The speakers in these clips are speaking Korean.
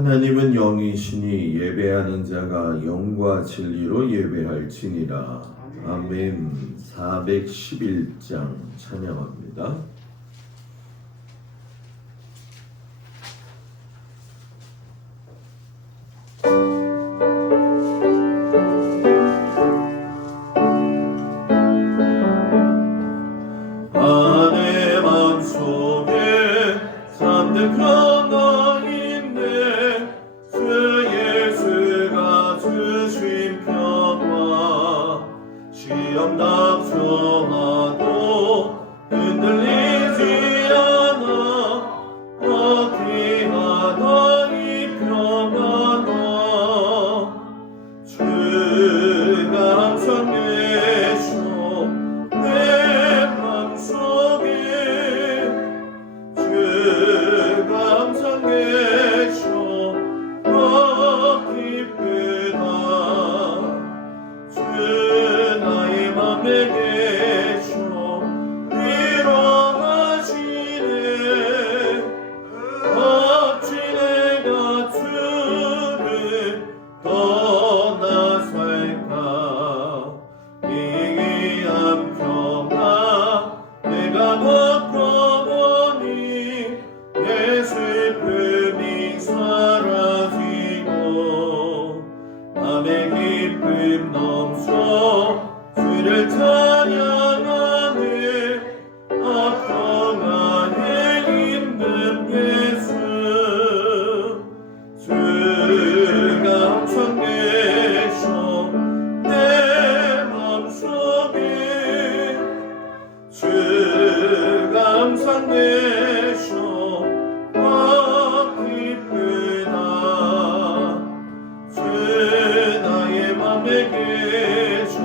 하나님은 영이시니 예배하는 자가 영과 진리로 예배할지니라. 아멘. 411장 찬양합니다. 아내 맘속에 참된 평강이 있네. 주 예수가 주신 평화 시험 닥쳐와도 흔들리지 않아. 어디하던 이 평안아 주가 항상 계셔 내 맘속에. 주가 항상 계셔 기쁘다. 주 나의 맘에 계셔 위로하시네. 어찌 내가 주를 떠나 살까. 희귀한 평화 내가 겪어보니 내 슬픔이 사라지고 맘의 기쁨 넘쳐 주를 찬양하네. 평안에 있는 예수 주가 항상 계셔 내 맘속에. 주가 항상 계셔 기쁘다. 주 나의 맘에 계셔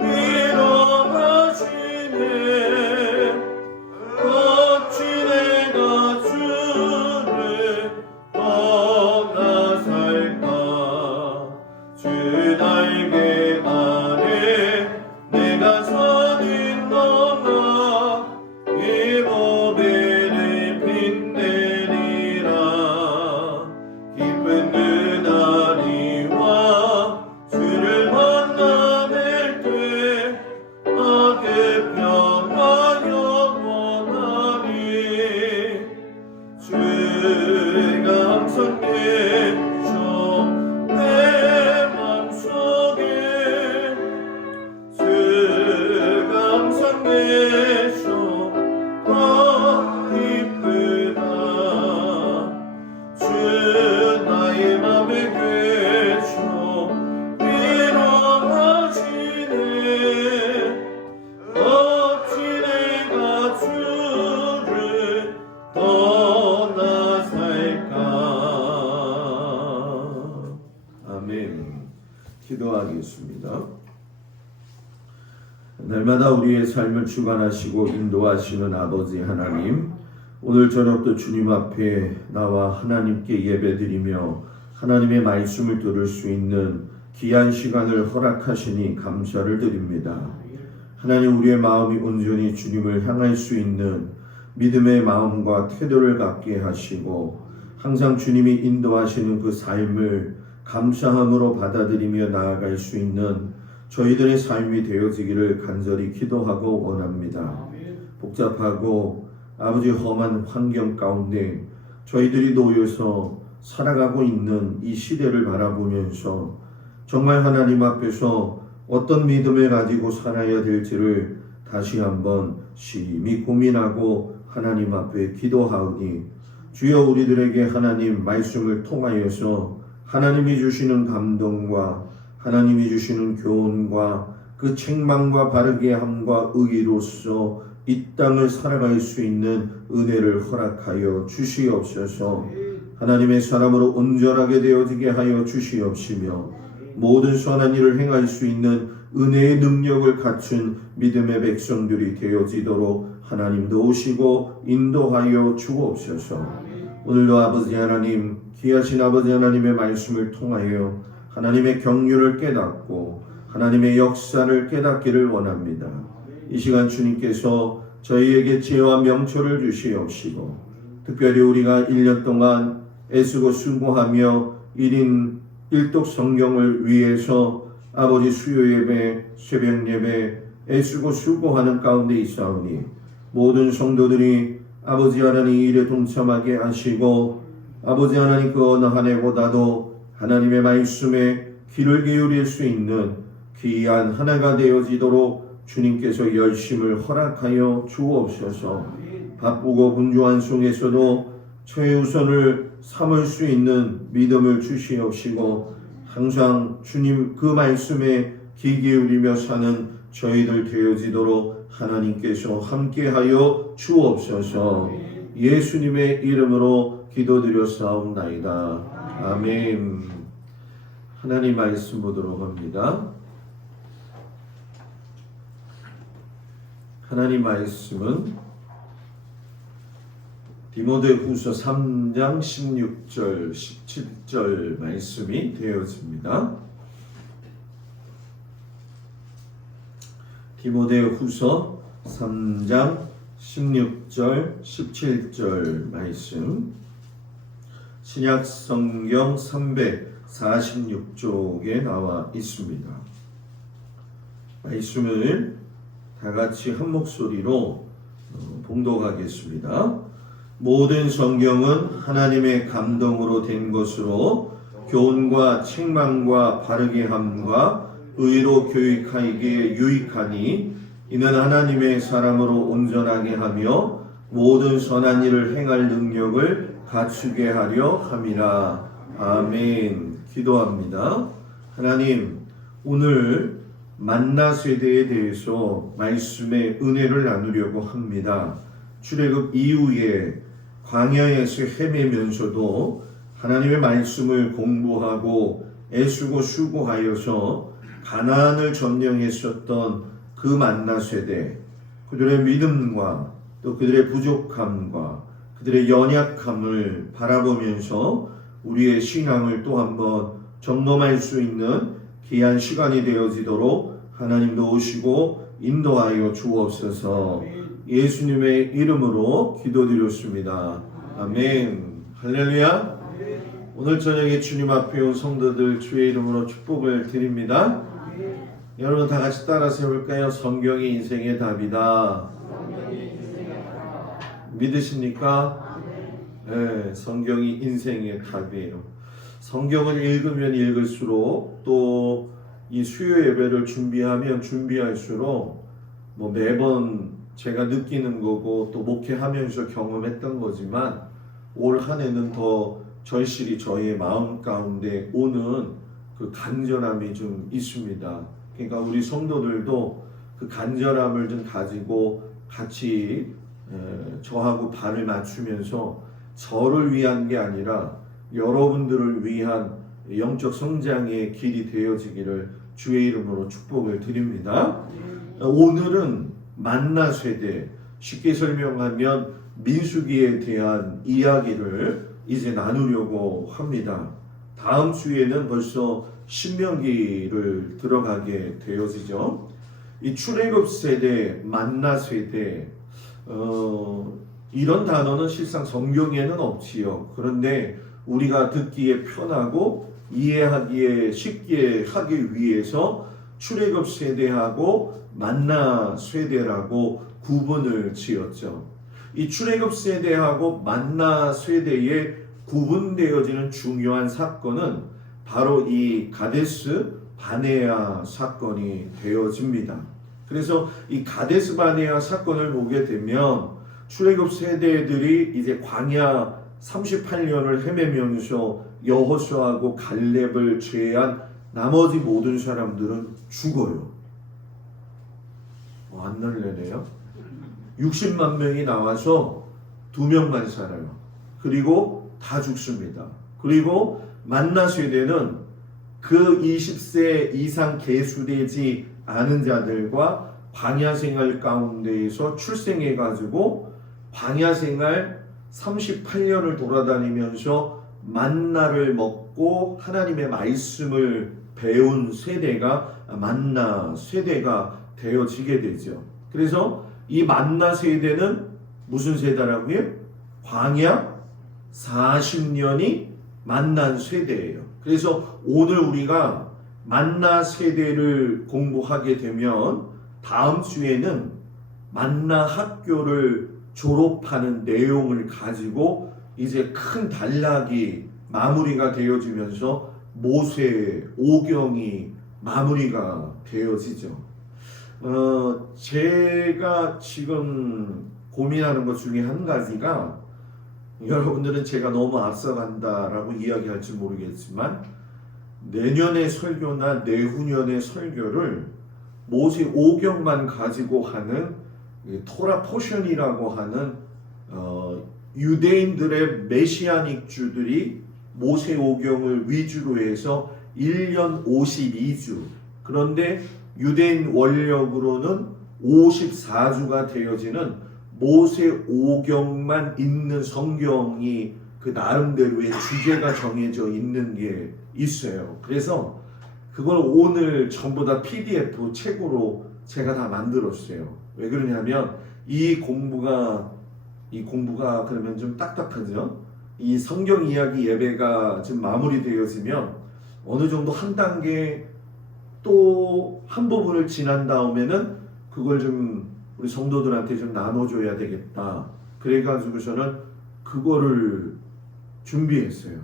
위로하시네. 어찌 내가 주를 떠나 살까. 주 날개 아래 내가 서는 동안 이 보배를 빛내리라. 기쁜 그날이와 주를 만나뵐 때 그 평안 영원하리. 주가 항상 계셔 내 맘속에. 주가 항상 계셔 기쁘다. 주 나의 맘에 계셔 위로하시네. 어찌 내가 주를 떠나 살까. 아멘. 기도하겠습니다. 날마다 우리의 삶을 주관하시고 인도하시는 아버지 하나님, 오늘 저녁도 주님 앞에 나와 하나님께 예배드리며 하나님의 말씀을 들을 수 있는 귀한 시간을 허락하시니 감사를 드립니다. 하나님, 우리의 마음이 온전히 주님을 향할 수 있는 믿음의 마음과 태도를 갖게 하시고 항상 주님이 인도하시는 그 삶을 감사함으로 받아들이며 나아갈 수 있는 저희들의 삶이 되어지기를 간절히 기도하고 원합니다. 복잡하고 아버지 험한 환경 가운데 저희들이 놓여서 살아가고 있는 이 시대를 바라보면서 정말 하나님 앞에서 어떤 믿음을 가지고 살아야 될지를 다시 한번 심히 고민하고 하나님 앞에 기도하오니 주여 우리들에게 하나님 말씀을 통하여서 하나님이 주시는 감동과 하나님이 주시는 교훈과 그 책망과 바르게 함과 의의로서 이 땅을 살아갈 수 있는 은혜를 허락하여 주시옵소서. 하나님의 사람으로 온전하게 되어지게 하여 주시옵시며 모든 선한 일을 행할 수 있는 은혜의 능력을 갖춘 믿음의 백성들이 되어지도록 하나님도 오시고 인도하여 주옵소서. 오늘도 아버지 하나님, 귀하신 아버지 하나님의 말씀을 통하여 하나님의 경륜을 깨닫고 하나님의 역사를 깨닫기를 원합니다. 이 시간 주님께서 저희에게 지혜와 명철을 주시옵시고 특별히 우리가 1년 동안 애쓰고 수고하며 1인 1독 성경을 위해서 아버지 수요 예배, 새벽 예배 애쓰고 수고하는 가운데 있사오니 모든 성도들이 아버지 하나님 일에 동참하게 하시고 아버지 하나님 그 어느 한 해보다도 하나님의 말씀에 귀를 기울일 수 있는 귀한 하나가 되어지도록 주님께서 열심을 허락하여 주옵소서. 바쁘고 분주한 속에서도 최우선을 삼을 수 있는 믿음을 주시옵시고 항상 주님 그 말씀에 귀 기울이며 사는 저희들 되어지도록 하나님께서 함께하여 주옵소서. 예수님의 이름으로 기도드렸사옵나이다. 아멘. 하나님 말씀 보도록 합니다. 하나님 말씀은 디모데후서 3장 16절 17절 말씀이 되어집니다. 디모데후서 3장 16절 17절 말씀 신약성경 346쪽에 나와 있습니다. 말씀을 다같이 한 목소리로 봉독하겠습니다. 모든 성경은 하나님의 감동으로 된 것으로 교훈과 책망과 바르게 함과 의로 교육하기에 유익하니 이는 하나님의 사람으로 온전하게 하며 모든 선한 일을 행할 능력을 갖추게 하려 함이라. 아멘. 기도합니다. 하나님, 오늘 만나 세대에 대해서 말씀의 은혜를 나누려고 합니다. 출애굽 이후에 광야에서 헤매면서도 하나님의 말씀을 공부하고 애쓰고 수고하여서 가나안을 점령했었던 그 만나 세대, 그들의 믿음과 또 그들의 부족함과 그들의 연약함을 바라보면서 우리의 신앙을 또 한번 점검할 수 있는 귀한 시간이 되어지도록 하나님도 오시고 인도하여 주옵소서. 예수님의 이름으로 기도드렸습니다. 아멘. 할렐루야. 오늘 저녁에 주님 앞에 온 성도들 주의 이름으로 축복을 드립니다. 여러분 다 같이 따라서 해볼까요? 성경이 인생의 답이다. 믿으십니까? 네, 성경이 인생의 답이에요. 성경을 읽으면 읽을수록 또 이 수요 예배를 준비하면 준비할수록 뭐 매번 제가 느끼는 거고 또 목회하면서 경험했던 거지만 올 한 해는 더 절실히 저희의 마음 가운데 오는 그 간절함이 좀 있습니다. 그러니까 우리 성도들도 그 간절함을 좀 가지고 같이 저하고 발을 맞추면서 저를 위한 게 아니라 여러분들을 위한 영적 성장의 길이 되어지기를 주의 이름으로 축복을 드립니다. 오늘은 만나 세대, 쉽게 설명하면 민수기에 대한 이야기를 이제 나누려고 합니다. 다음 주에는 벌써 신명기를 들어가게 되어지죠. 이 출애굽 세대, 만나 세대, 이런 단어는 실상 성경에는 없지요. 그런데 우리가 듣기에 편하고 이해하기에 쉽게 하기 위해서 출애굽 세대하고 만나 세대라고 구분을 지었죠. 이 출애굽 세대하고 만나 세대에 구분되어지는 중요한 사건은 바로 이 가데스 바네아 사건이 되어집니다. 그래서 이 가데스 바네아 사건을 보게 되면 출애굽 세대들이 이제 광야 38년을 헤매면서 여호수아하고 갈렙을 제외한 나머지 모든 사람들은 죽어요. 안 날래네요. 60만 명이 나와서 2명만 살아요. 그리고 다 죽습니다. 그리고 만나 세대는 그 20세 이상 계수되지 않은 자들과 광야 생활 가운데에서 출생해 가지고 광야 생활 38년을 돌아다니면서 만나를 먹고 하나님의 말씀을 배운 세대가 만나 세대가 되어지게 되죠. 그래서 이 만나 세대는 무슨 세대라고요? 광야 40년이 만난 세대예요. 그래서 오늘 우리가 만나 세대를 공부하게 되면 다음 주에는 만나 학교를 졸업하는 내용을 가지고 이제 큰 단락이 마무리가 되어지면서 모세 오경이 마무리가 되어지죠. 제가 지금 고민하는 것 중에 한 가지가, 여러분들은 제가 너무 앞서간다라고 이야기할지 모르겠지만 내년의 설교나 내후년의 설교를 모세 오경만 가지고 하는 토라 포션이라고 하는 유대인들의 메시아닉주들이 모세 오경을 위주로 해서 1년 52주, 그런데 유대인 원력으로는 54주가 되어지는 모세 오경만 있는 성경이 그 나름대로의 주제가 정해져 있는 게 있어요. 그래서 그걸 오늘 전부 다 PDF 책으로 제가 다 만들었어요. 왜 그러냐면 이 공부가 그러면 좀 딱딱하죠. 이 성경 이야기 예배가 지금 마무리되어지면 어느 정도 한 단계 또 한 부분을 지난 다음에는 그걸 좀 우리 성도들한테 좀 나눠줘야 되겠다. 그래가지고 저는 그거를 준비했어요.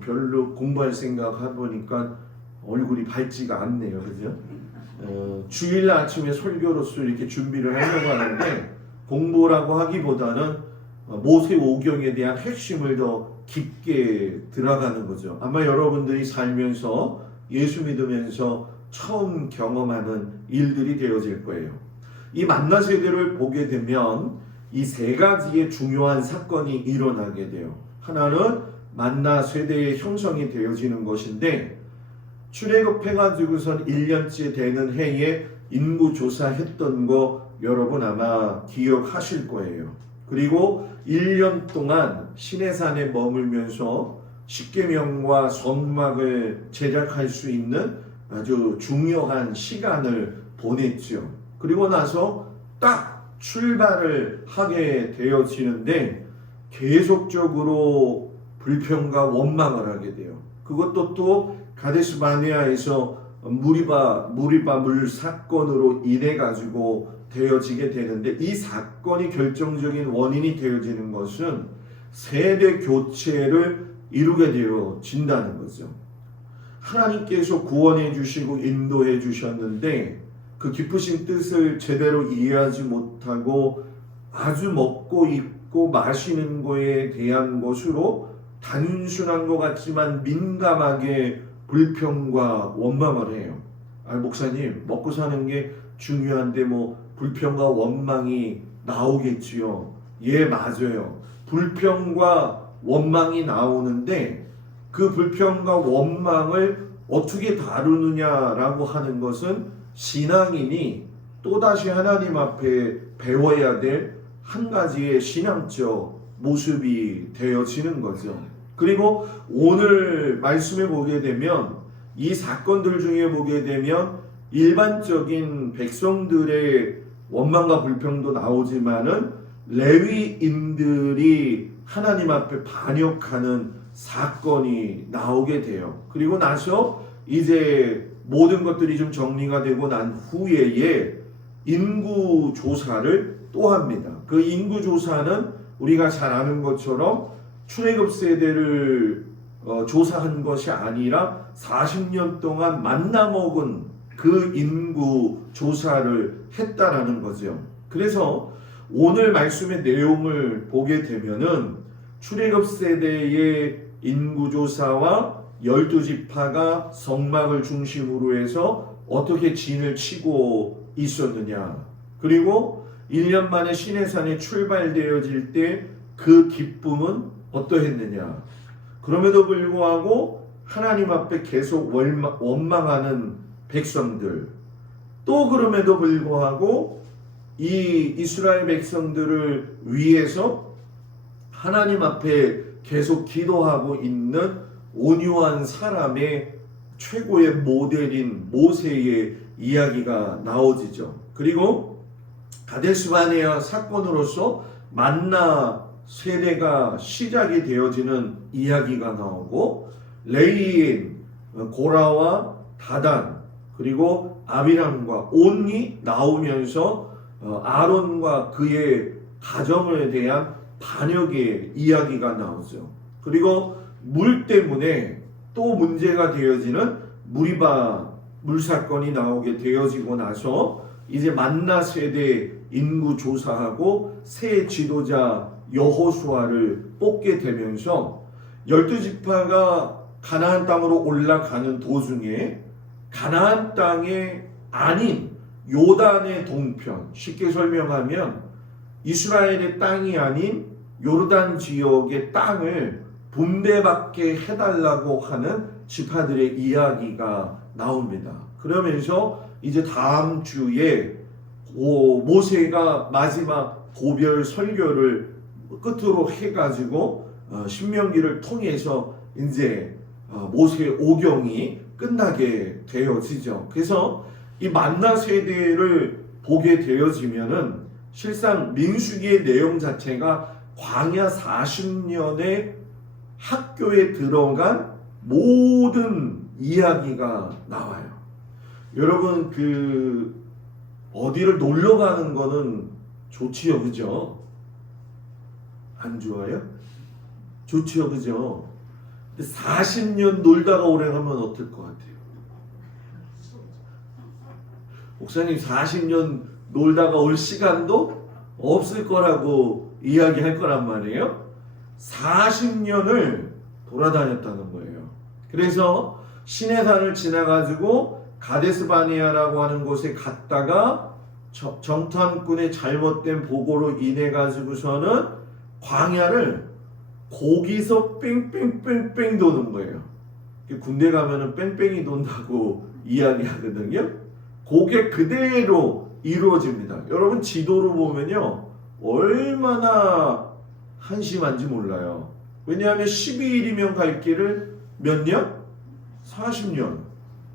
별로 공부할 생각 해보니까 얼굴이 밝지가 않네요. 그죠? 주일 아침에 설교로서 이렇게 준비를 하려고 하는데 공부라고 하기보다는 모세 오경에 대한 핵심을 더 깊게 들어가는 거죠. 아마 여러분들이 살면서 예수 믿으면서 처음 경험하는 일들이 되어질 거예요. 이 만나 세대를 보게 되면 이 세 가지의 중요한 사건이 일어나게 돼요. 하나는 만나 세대의 형성이 되어지는 것인데, 출애굽해가지고선 1년째 되는 해에 인구 조사했던 거 여러분 아마 기억하실 거예요. 그리고 1년 동안 시내산에 머물면서 십계명과 성막을 제작할 수 있는 아주 중요한 시간을 보냈죠. 그리고 나서 딱 출발을 하게 되어지는데 계속적으로 불평과 원망을 하게 돼요. 그것도 또 가데스 바네아에서 무리바 물 사건으로 인해 가지고 되어지게 되는데, 이 사건이 결정적인 원인이 되어지는 것은 세대 교체를 이루게 되어진다는 거죠. 하나님께서 구원해 주시고 인도해 주셨는데 그 기쁘신 뜻을 제대로 이해하지 못하고 아주 먹고 입고 마시는 거에 대한 것으로 단순한 것 같지만 민감하게 불평과 원망을 해요. 목사님, 먹고 사는 게 중요한데 뭐 불평과 원망이 나오겠지요. 예, 맞아요. 불평과 원망이 나오는데 그 불평과 원망을 어떻게 다루느냐라고 하는 것은 신앙인이 또다시 하나님 앞에 배워야 될 한 가지의 신앙적 모습이 되어지는 거죠. 그리고 오늘 말씀을 보게 되면 이 사건들 중에 보게 되면 일반적인 백성들의 원망과 불평도 나오지만은 레위인들이 하나님 앞에 반역하는 사건이 나오게 돼요. 그리고 나서 이제 모든 것들이 좀 정리가 되고 난 후에 인구 조사를 또 합니다. 그 인구 조사는 우리가 잘 아는 것처럼 출애굽 세대를 조사한 것이 아니라 40년 동안 만나 먹은 그 인구 조사를 했다라는 거죠. 그래서 오늘 말씀의 내용을 보게 되면은 출애굽 세대의 인구조사와 12지파가 성막을 중심으로 해서 어떻게 진을 치고 있었느냐, 그리고 1년 만에 시내산에 출발되어질 때 그 기쁨은 어떠했느냐. 그럼에도 불구하고 하나님 앞에 계속 원망하는 백성들, 또 그럼에도 불구하고 이 이스라엘 백성들을 위해서 하나님 앞에 계속 기도하고 있는 온유한 사람의 최고의 모델인 모세의 이야기가 나오지죠. 그리고 가데스 바네아 사건으로서 만나 세대가 시작이 되어지는 이야기가 나오고 레위인 고라와 다단 그리고 아비람과 온이 나오면서 아론과 그의 가정에 대한 반역의 이야기가 나오죠. 그리고 물 때문에 또 문제가 되어지는 무리바 물 사건이 나오게 되어지고 나서 이제 만나 세대 인구 조사하고 새 지도자 여호수아를 뽑게 되면서 12지파가 가나안 땅으로 올라가는 도중에 가나안 땅이 아닌 요단의 동편, 쉽게 설명하면 이스라엘의 땅이 아닌 요르단 지역의 땅을 분배받게 해달라고 하는 지파들의 이야기가 나옵니다. 그러면서 이제 다음 주에 모세가 마지막 고별 설교를 끝으로 해가지고 신명기를 통해서 이제 모세 오경이 끝나게 되어지죠. 그래서 이 만나 세대를 보게 되어지면은 실상 민수기의 내용 자체가 광야 40년의 학교에 들어간 모든 이야기가 나와요. 여러분 어디를 놀러 가는 거는 좋지요, 그죠? 안 좋아요? 좋지요, 그죠? 근데 40년 놀다가 오래 가면 어떨 것 같아요? 목사님 40년 놀다가 올 시간도 없을 거라고 이야기할 거란 말이에요. 40년을 돌아다녔다는 거예요. 그래서 시내산을 지나가지고 가데스바네아라고 하는 곳에 갔다가 정탐꾼의 잘못된 보고로 인해 가지고서는 광야를 거기서 뺑뺑뺑뺑 도는 거예요. 군대 가면은 뺑뺑이 돈다고 이야기하거든요. 그게 그대로 이루어집니다. 여러분 지도로 보면요 얼마나 한심한지 몰라요. 왜냐하면 12일이면 갈 길을 몇 년? 40년.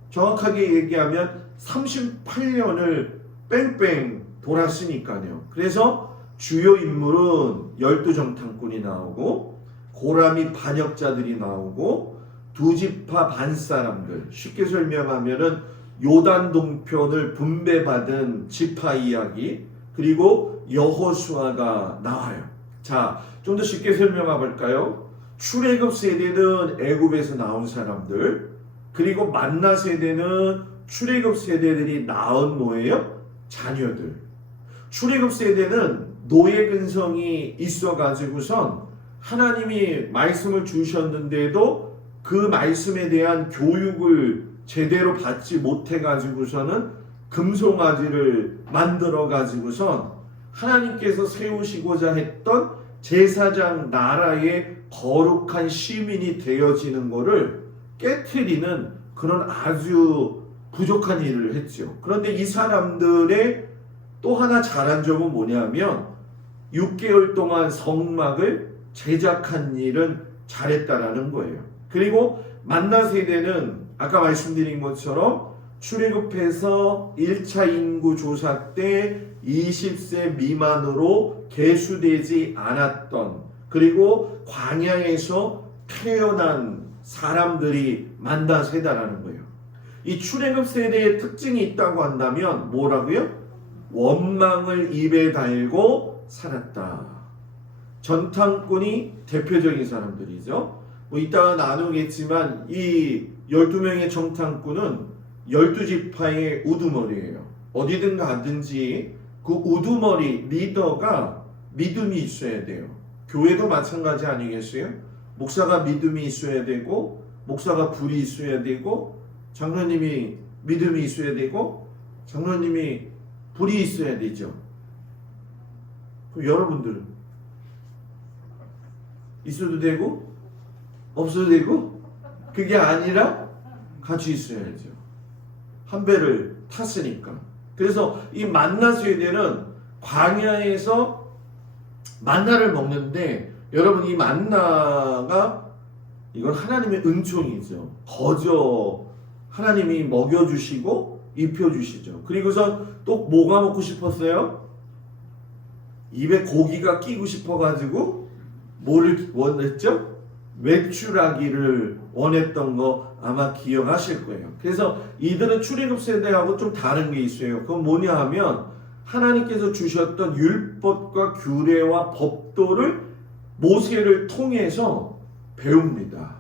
정확하게 얘기하면 38년을 뺑뺑 돌았으니까요. 그래서 주요 인물은 12정탐꾼이 나오고 고라미 반역자들이 나오고 두 지파 반 사람들, 쉽게 설명하면은 요단 동편을 분배받은 지파 이야기, 그리고 여호수아가 나와요. 자, 좀 더 쉽게 설명해 볼까요? 출애굽 세대는 애굽에서 나온 사람들, 그리고 만나 세대는 출애굽 세대들이 낳은 뭐예요? 자녀들. 출애굽 세대는 노예 근성이 있어 가지고선 하나님이 말씀을 주셨는데도 그 말씀에 대한 교육을 제대로 받지 못해 가지고서는 금송아지를 만들어 가지고선 하나님께서 세우시고자 했던 제사장 나라의 거룩한 시민이 되어지는 것을 깨트리는 그런 아주 부족한 일을 했죠. 그런데 이 사람들의 또 하나 잘한 점은 뭐냐면 6개월 동안 성막을 제작한 일은 잘했다라는 거예요. 그리고 만나 세대는 아까 말씀드린 것처럼 출애굽해서 1차 인구 조사 때 20세 미만으로 계수되지 않았던, 그리고 광야에서 태어난 사람들이 만나 세다라는 거예요. 이 출애굽 세대의 특징이 있다고 한다면 뭐라고요? 원망을 입에 달고 살았다. 전탐꾼이 대표적인 사람들이죠. 뭐 이따가 나누겠지만 이 12명의 정탐꾼은 12지파의 우두머리예요. 어디든 가든지 그 우두머리 리더가 믿음이 있어야 돼요. 교회도 마찬가지 아니겠어요? 목사가 믿음이 있어야 되고, 목사가 불이 있어야 되고, 장로님이 믿음이 있어야 되고, 장로님이 불이 있어야 되죠. 그럼 여러분들은 있어도 되고 없어도 되고, 그게 아니라 같이 있어야죠. 한 배를 탔으니까. 그래서 이 만나 세대는 광야에서 만나를 먹는데, 여러분 이 만나가 이건 하나님의 은총이죠. 거저 하나님이 먹여주시고 입혀주시죠. 그리고서 또 뭐가 먹고 싶었어요? 입에 고기가 끼고 싶어가지고 뭐를 원했죠? 매출하기를 원했던 거 아마 기억하실 거예요. 그래서 이들은 출애굽 세대하고 좀 다른 게 있어요. 그건 뭐냐 하면 하나님께서 주셨던 율법과 규례와 법도를 모세를 통해서 배웁니다.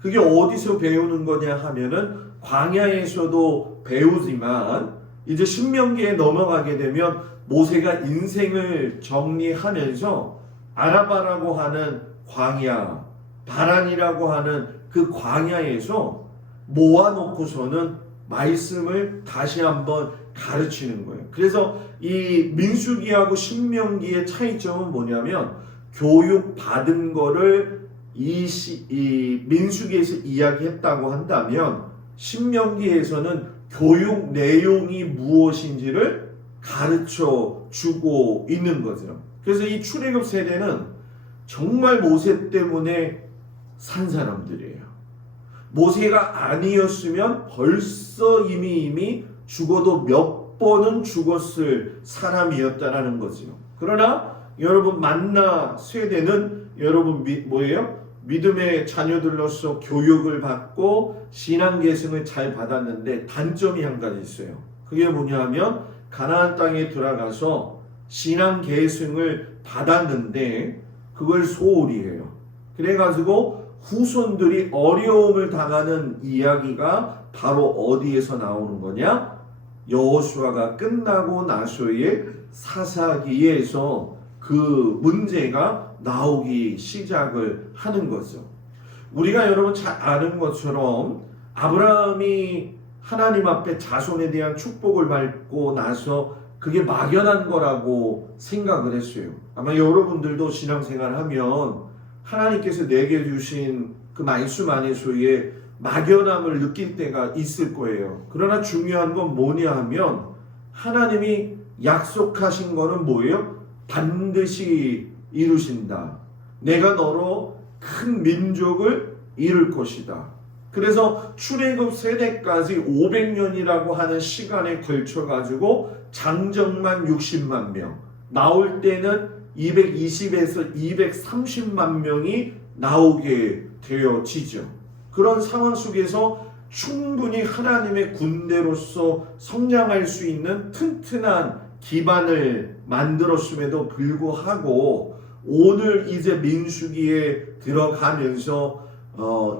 그게 어디서 배우는 거냐 하면은 광야에서도 배우지만 이제 신명기에 넘어가게 되면 모세가 인생을 정리하면서 아라바라고 하는 광야, 바란이라고 하는 그 광야에서 모아놓고서는 말씀을 다시 한번 가르치는 거예요. 그래서 이 민수기하고 신명기의 차이점은 뭐냐면 교육 받은 거를 이 민수기에서 이야기했다고 한다면 신명기에서는 교육 내용이 무엇인지를 가르쳐 주고 있는 거죠. 그래서 이 출애굽 세대는 정말 모세 때문에 산 사람들이에요. 모세가 아니었으면 벌써 이미 죽어도 몇 번은 죽었을 사람이었다라는 거죠. 그러나 여러분 만나 세대는 여러분 뭐예요? 믿음의 자녀들로서 교육을 받고 신앙 계승을 잘 받았는데 단점이 한 가지 있어요. 그게 뭐냐 하면 가나안 땅에 들어가서 신앙 계승을 받았는데 그걸 소홀히 해요. 그래가지고 후손들이 어려움을 당하는 이야기가 바로 어디에서 나오는 거냐? 여호수아가 끝나고 나서의 사사기에서 그 문제가 나오기 시작을 하는 거죠. 우리가 여러분 잘 아는 것처럼 아브라함이 하나님 앞에 자손에 대한 축복을 받고 나서 그게 막연한 거라고 생각을 했어요. 아마 여러분들도 신앙생활 하면 하나님께서 내게 주신 그 말씀 안에서의 막연함을 느낄 때가 있을 거예요. 그러나 중요한 건 뭐냐 하면 하나님이 약속하신 거는 뭐예요? 반드시 이루신다. 내가 너로 큰 민족을 이룰 것이다. 그래서 출애굽 세대까지 500년이라고 하는 시간에 걸쳐 가지고 장정만 60만 명, 나올 때는 220에서 230만 명이 나오게 되어지죠. 그런 상황 속에서 충분히 하나님의 군대로서 성장할 수 있는 튼튼한 기반을 만들었음에도 불구하고 오늘 이제 민수기에 들어가면서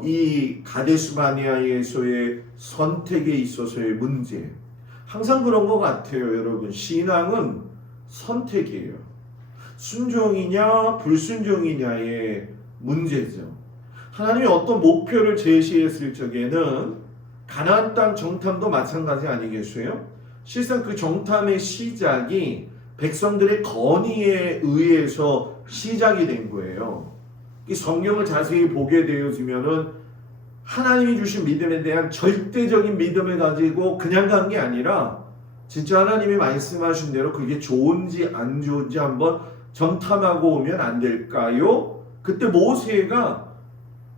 이 가데스 바네아에서의 선택에 있어서의 문제, 항상 그런 것 같아요. 여러분, 신앙은 선택이에요. 순종이냐 불순종이냐의 문제죠. 하나님이 어떤 목표를 제시했을 적에는 가나안 땅 정탐도 마찬가지 아니겠어요? 실상 그 정탐의 시작이 백성들의 건의에 의해서 시작이 된 거예요. 이 성경을 자세히 보게 되어지면은 하나님이 주신 믿음에 대한 절대적인 믿음을 가지고 그냥 간 게 아니라 진짜 하나님이 말씀하신 대로 그게 좋은지 안 좋은지 한번 정탐하고 오면 안 될까요? 그때 모세가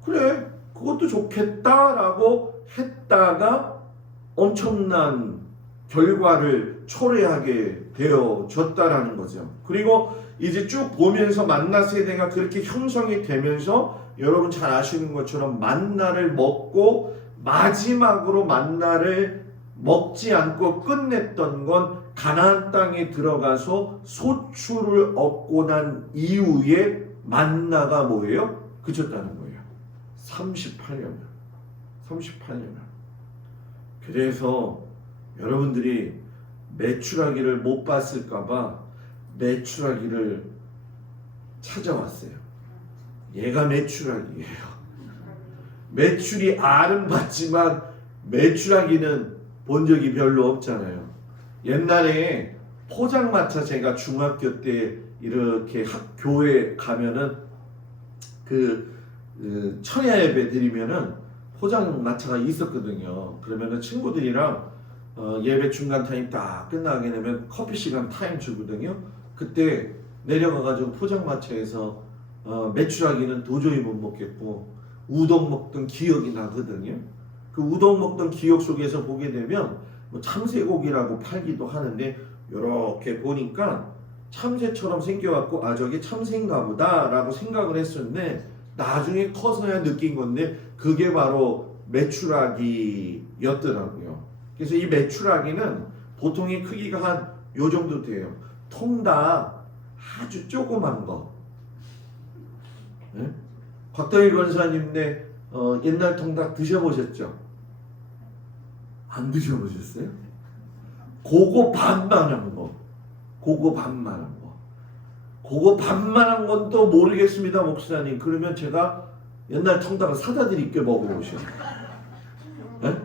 그래 그것도 좋겠다라고 했다가 엄청난 결과를 초래하게 되어졌다라는 거죠. 그리고 이제 쭉 보면서 만나 세대가 그렇게 형성이 되면서 여러분 잘 아시는 것처럼 만나를 먹고 마지막으로 만나를 먹지 않고 끝냈던 건 가나안 땅에 들어가서 소출을 얻고 난 이후에 만나가 뭐예요? 그쳤다는 거예요. 38년. 그래서 여러분들이 매출하기를 못 봤을까봐 매출하기를 찾아왔어요. 얘가 매출하기예요. 매출이 알은 봤지만 매출하기는 본 적이 별로 없잖아요. 옛날에 포장마차 제가 중학교 때 이렇게 교회 가면은 천야 예배 드리면은 포장마차가 있었거든요. 그러면은 친구들이랑 예배 중간 타임 딱 끝나게 되면 커피 시간 타임 주거든요. 그때 내려가가지고 포장마차에서 매출하기는 도저히 못 먹겠고 우동 먹던 기억이 나거든요. 그 우동 먹던 기억 속에서 보게 되면 뭐 참새고기라고 팔기도 하는데 이렇게 보니까 참새처럼 생겨갖고 아 저게 참새인가 보다라고 생각을 했었는데 나중에 커서야 느낀 건데 그게 바로 메추라기였더라고요. 그래서 이 메추라기는 보통의 크기가 한 요 정도 돼요. 통닭 아주 조그만 거. 네? 곽도일 권사님네 옛날 통닭 드셔보셨죠? 안 드셔보셨어요? 그거 반만한 거. 그거 반만한 거. 그거 반만한 건 또 모르겠습니다, 목사님. 그러면 제가 옛날 통닭을 사다 드릴게 먹어보셔. 네?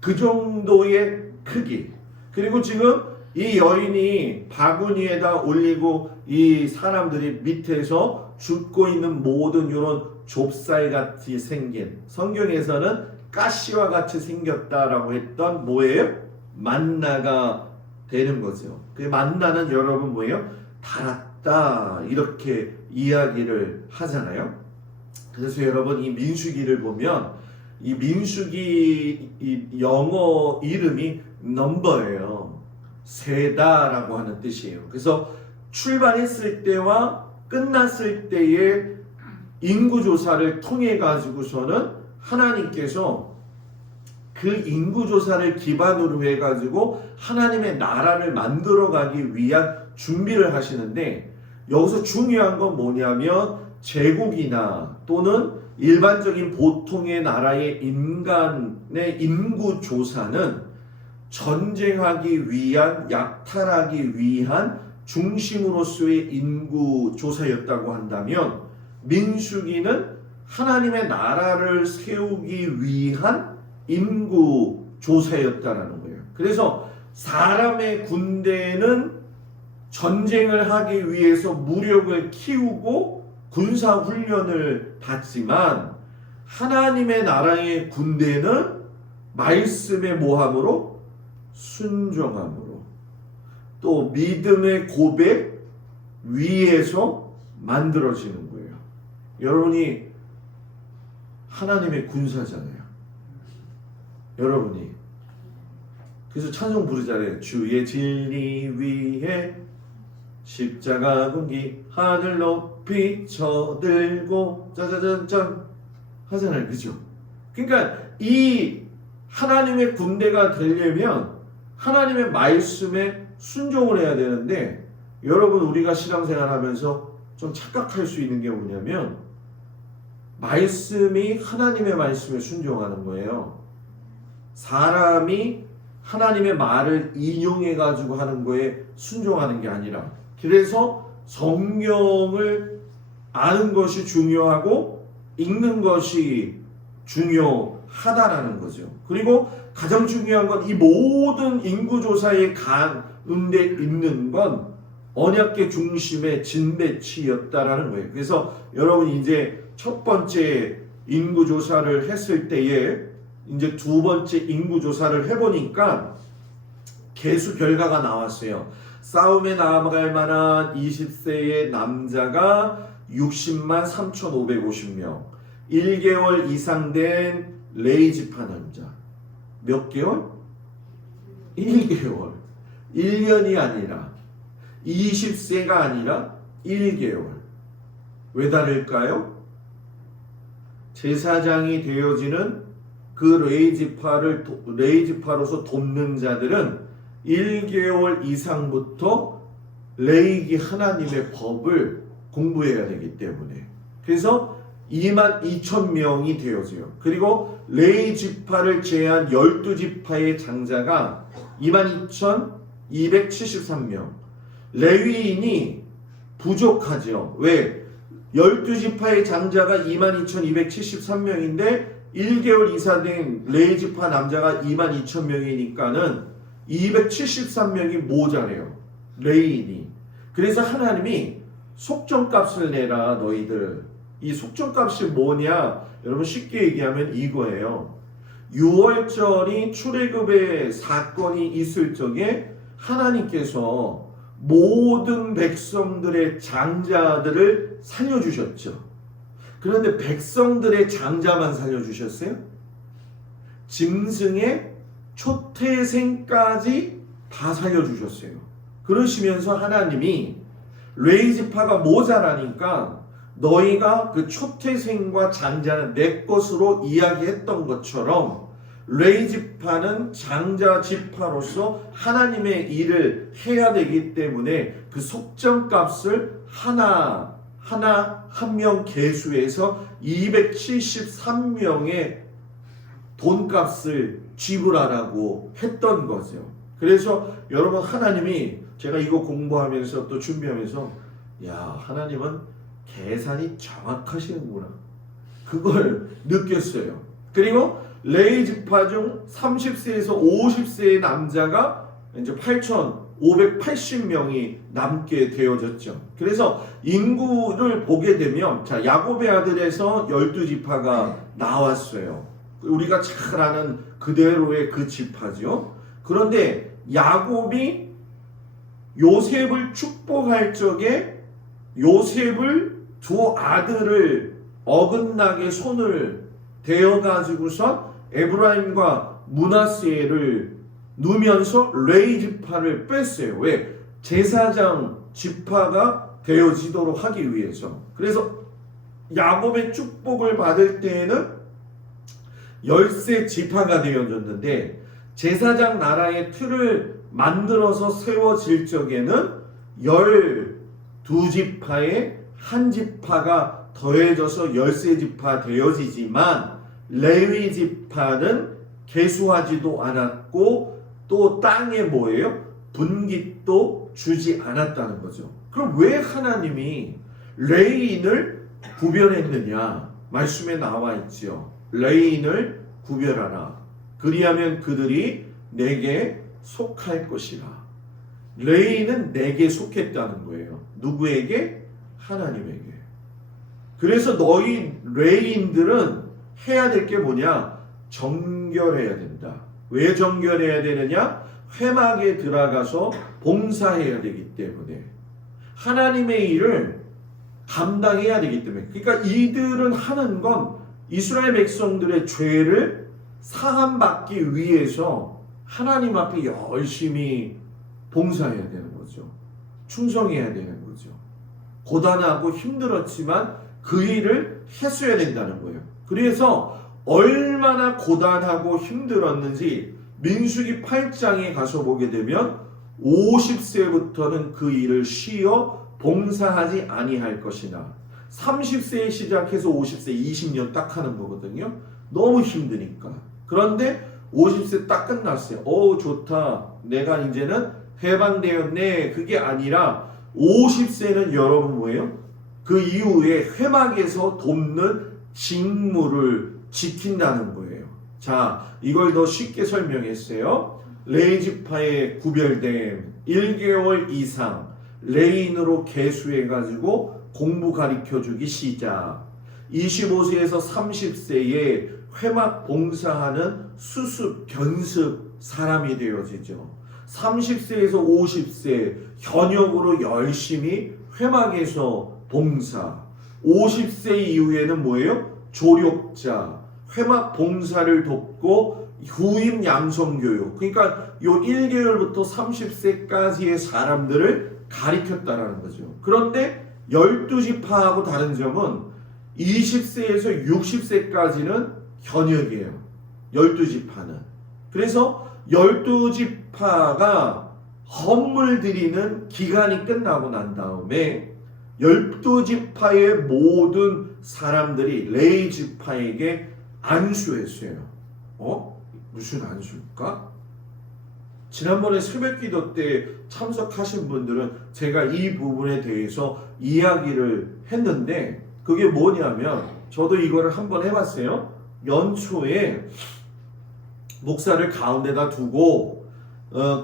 그 정도의 크기. 그리고 지금 이 여인이 바구니에다 올리고 이 사람들이 밑에서 줍고 있는 모든 이런 좁쌀 같이 생긴, 성경에서는 가시와 같이 생겼다라고 했던 뭐예요? 만나가 되는 거죠. 그 만나는 여러분 뭐예요? 달았다 이렇게 이야기를 하잖아요. 그래서 여러분 이 민수기를 보면 이 민수기 이 영어 이름이 넘버예요. 세다라고 하는 뜻이에요. 그래서 출발했을 때와 끝났을 때의 인구조사를 통해 가지고서는 하나님께서 그 인구조사를 기반으로 해가지고 하나님의 나라를 만들어가기 위한 준비를 하시는데 여기서 중요한 건 뭐냐면 제국이나 또는 일반적인 보통의 나라의 인간의 인구조사는 전쟁하기 위한 약탈하기 위한 중심으로서의 인구조사였다고 한다면 민수기는 하나님의 나라를 세우기 위한 인구조사였다라는 거예요. 그래서 사람의 군대는 전쟁을 하기 위해서 무력을 키우고 군사훈련을 받지만 하나님의 나라의 군대는 말씀의 모함으로 순종함으로 또 믿음의 고백 위에서 만들어지는 거예요. 여러분이 하나님의 군사잖아요. 여러분이 그래서 찬송 부르잖아요. 주의 진리 위에 십자가 군기 하늘 높이 쳐들고 짜자잔짠 하잖아요. 그죠? 그러니까 이 하나님의 군대가 되려면 하나님의 말씀에 순종을 해야 되는데 여러분 우리가 신앙생활 하면서 좀 착각할 수 있는 게 뭐냐면 말씀이 하나님의 말씀에 순종하는 거예요. 사람이 하나님의 말을 인용해 가지고 하는 거에 순종하는 게 아니라 그래서 성경을 아는 것이 중요하고 읽는 것이 중요하다라는 거죠. 그리고 가장 중요한 건 이 모든 인구조사의 가운데 있는 건 언약궤 중심의 진배치였다라는 거예요. 그래서 여러분 이제 첫 번째 인구조사를 했을 때에 이제 두 번째 인구조사를 해보니까 개수 결과가 나왔어요. 싸움에 나아갈 만한 20세의 남자가 60만 3,550명 1개월 이상 된 레이지파 남자 몇 개월? 1개월 1년이 아니라 20세가 아니라 1개월 왜 다를까요? 제사장이 되어지는 그 레이지파로서 돕는 자들은 1개월 이상부터 레이기 하나님의 법을 공부해야 되기 때문에 그래서 22,000명이 되어져요. 그리고 레이 지파를 제한 12지파의 장자가 22,273명 레위인이 부족하죠. 왜? 12지파의 장자가 22,273명인데 1개월 이상 된 레이지파 남자가 22,000명이니까는 273명이 모자래요. 레위인이. 그래서 하나님이 속전값을 내라 너희들. 이 속전값이 뭐냐? 여러분 쉽게 얘기하면 이거예요. 6월절이 출애굽의 사건이 있을 적에 하나님께서 모든 백성들의 장자들을 살려주셨죠. 그런데 백성들의 장자만 살려주셨어요? 짐승의 초태생까지 다 살려주셨어요. 그러시면서 하나님이 레위 지파가 모자라니까 너희가 그 초태생과 장자는 내 것으로 이야기했던 것처럼 레위 지파는 장자 지파로서 하나님의 일을 해야 되기 때문에 그 속정값을 한 명 계수해서 273명의 돈값을 지불하라고 했던 거죠. 그래서 여러분, 하나님이, 제가 이거 공부하면서 또 준비하면서, 야, 하나님은 계산이 정확하시는구나, 그걸 느꼈어요. 그리고 레위 지파 중 30세에서 50세의 남자가 이제 8,580명이 남게 되어졌죠. 그래서 인구를 보게 되면, 자, 야곱의 아들에서 12지파가 나왔어요. 우리가 잘 아는 그대로의 그 지파죠. 그런데 야곱이 요셉을 축복할 적에 요셉을 두 아들을 어긋나게 손을 대어가지고서 에브라임과 므낫세를 누면서 레위 지파를 뺐어요. 왜? 제사장 지파가 되어지도록 하기 위해서. 그래서 야곱의 축복을 받을 때에는 13지파가 되어졌는데, 제사장 나라의 틀을 만들어서 세워질 적에는 12지파에 한 지파가 더해져서 13지파 되어지지만, 레위 지파는 계수하지도 않았고 또 땅에 뭐예요? 분깃도 주지 않았다는 거죠. 그럼 왜 하나님이 레위인을 구별했느냐? 말씀에 나와 있죠. 레위인을 구별하라. 그리하면 그들이 내게 속할 것이라. 레위인은 내게 속했다는 거예요. 누구에게? 하나님에게. 그래서 너희 레위인들은 해야 될 게 뭐냐? 정결해야 된다. 왜 정결해야 되느냐? 회막에 들어가서 봉사해야 되기 때문에, 하나님의 일을 감당해야 되기 때문에. 그러니까 이들은 하는 건 이스라엘 백성들의 죄를 사함받기 위해서 하나님 앞에 열심히 봉사해야 되는 거죠. 충성해야 되는 거죠. 고단하고 힘들었지만 그 일을 했어야 된다는 거예요. 그래서 얼마나 고단하고 힘들었는지 민수기 8장에 가서 보게 되면 50세부터는 그 일을 쉬어 봉사하지 아니할 것이나, 30세에 시작해서 50세 20년 딱 하는 거거든요. 너무 힘드니까. 그런데 50세 딱 끝났어요. 좋다, 내가 이제는 해방되었네. 그게 아니라 50세는 여러분 뭐예요? 그 이후에 회막에서 돕는 직무를 지킨다는 거예요. 자, 이걸 더 쉽게 설명했어요. 레위 지파에 구별된 1개월 이상 레위인으로 계수해가지고 공부 가르쳐주기 시작. 25세에서 30세에 회막 봉사하는 수습, 견습 사람이 되어지죠. 30세에서 50세 현역으로 열심히 회막에서 봉사. 50세 이후에는 뭐예요? 조력자, 회막 봉사를 돕고 후임 양성교육. 그러니까 요 1개월부터 30세까지의 사람들을 가리켰다라는 거죠. 그런데 12지파하고 다른 점은 20세에서 60세까지는 현역이에요. 12지파는. 그래서 12지파가 헌물 드리는 기간이 끝나고 난 다음에 12지파의 모든 사람들이 레위 지파에게 안수했어요. 무슨 안수일까? 지난번에 새벽기도 때 참석하신 분들은 제가 이 부분에 대해서 이야기를 했는데, 그게 뭐냐면, 저도 이거를 한번 해봤어요. 연초에 목사를 가운데다 두고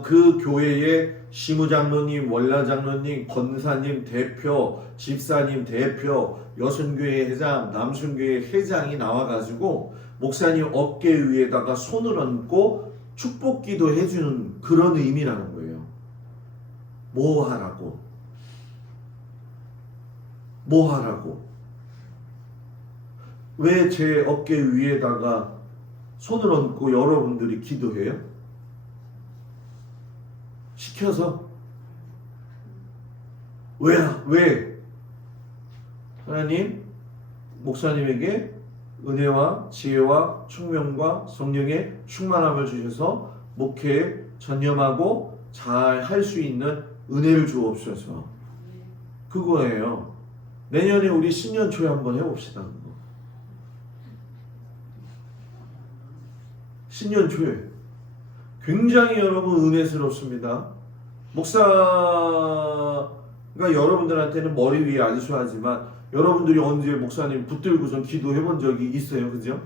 그 교회의 시무장로님, 원라장로님, 권사님 대표, 집사님 대표, 여순교회 회장, 남순교회 회장이 나와가지고 목사님 어깨 위에다가 손을 얹고 축복기도 해주는 그런 의미라는 거예요. 뭐 하라고? 뭐 하라고? 왜 제 어깨 위에다가 손을 얹고 여러분들이 기도해요? 시켜서? 왜? 하나님 목사님에게 은혜와 지혜와 총명과 성령의 충만함을 주셔서 목회에 전념하고 잘 할 수 있는 은혜를 주옵소서. 그거예요. 내년에 우리 신년 초에 한번 해봅시다. 신년 초에 굉장히 여러분 은혜스럽습니다. 목사가 여러분들한테는 머리 위에 안수하지만 여러분들이 언제 목사님 붙들고선 기도해 본 적이 있어요? 그죠?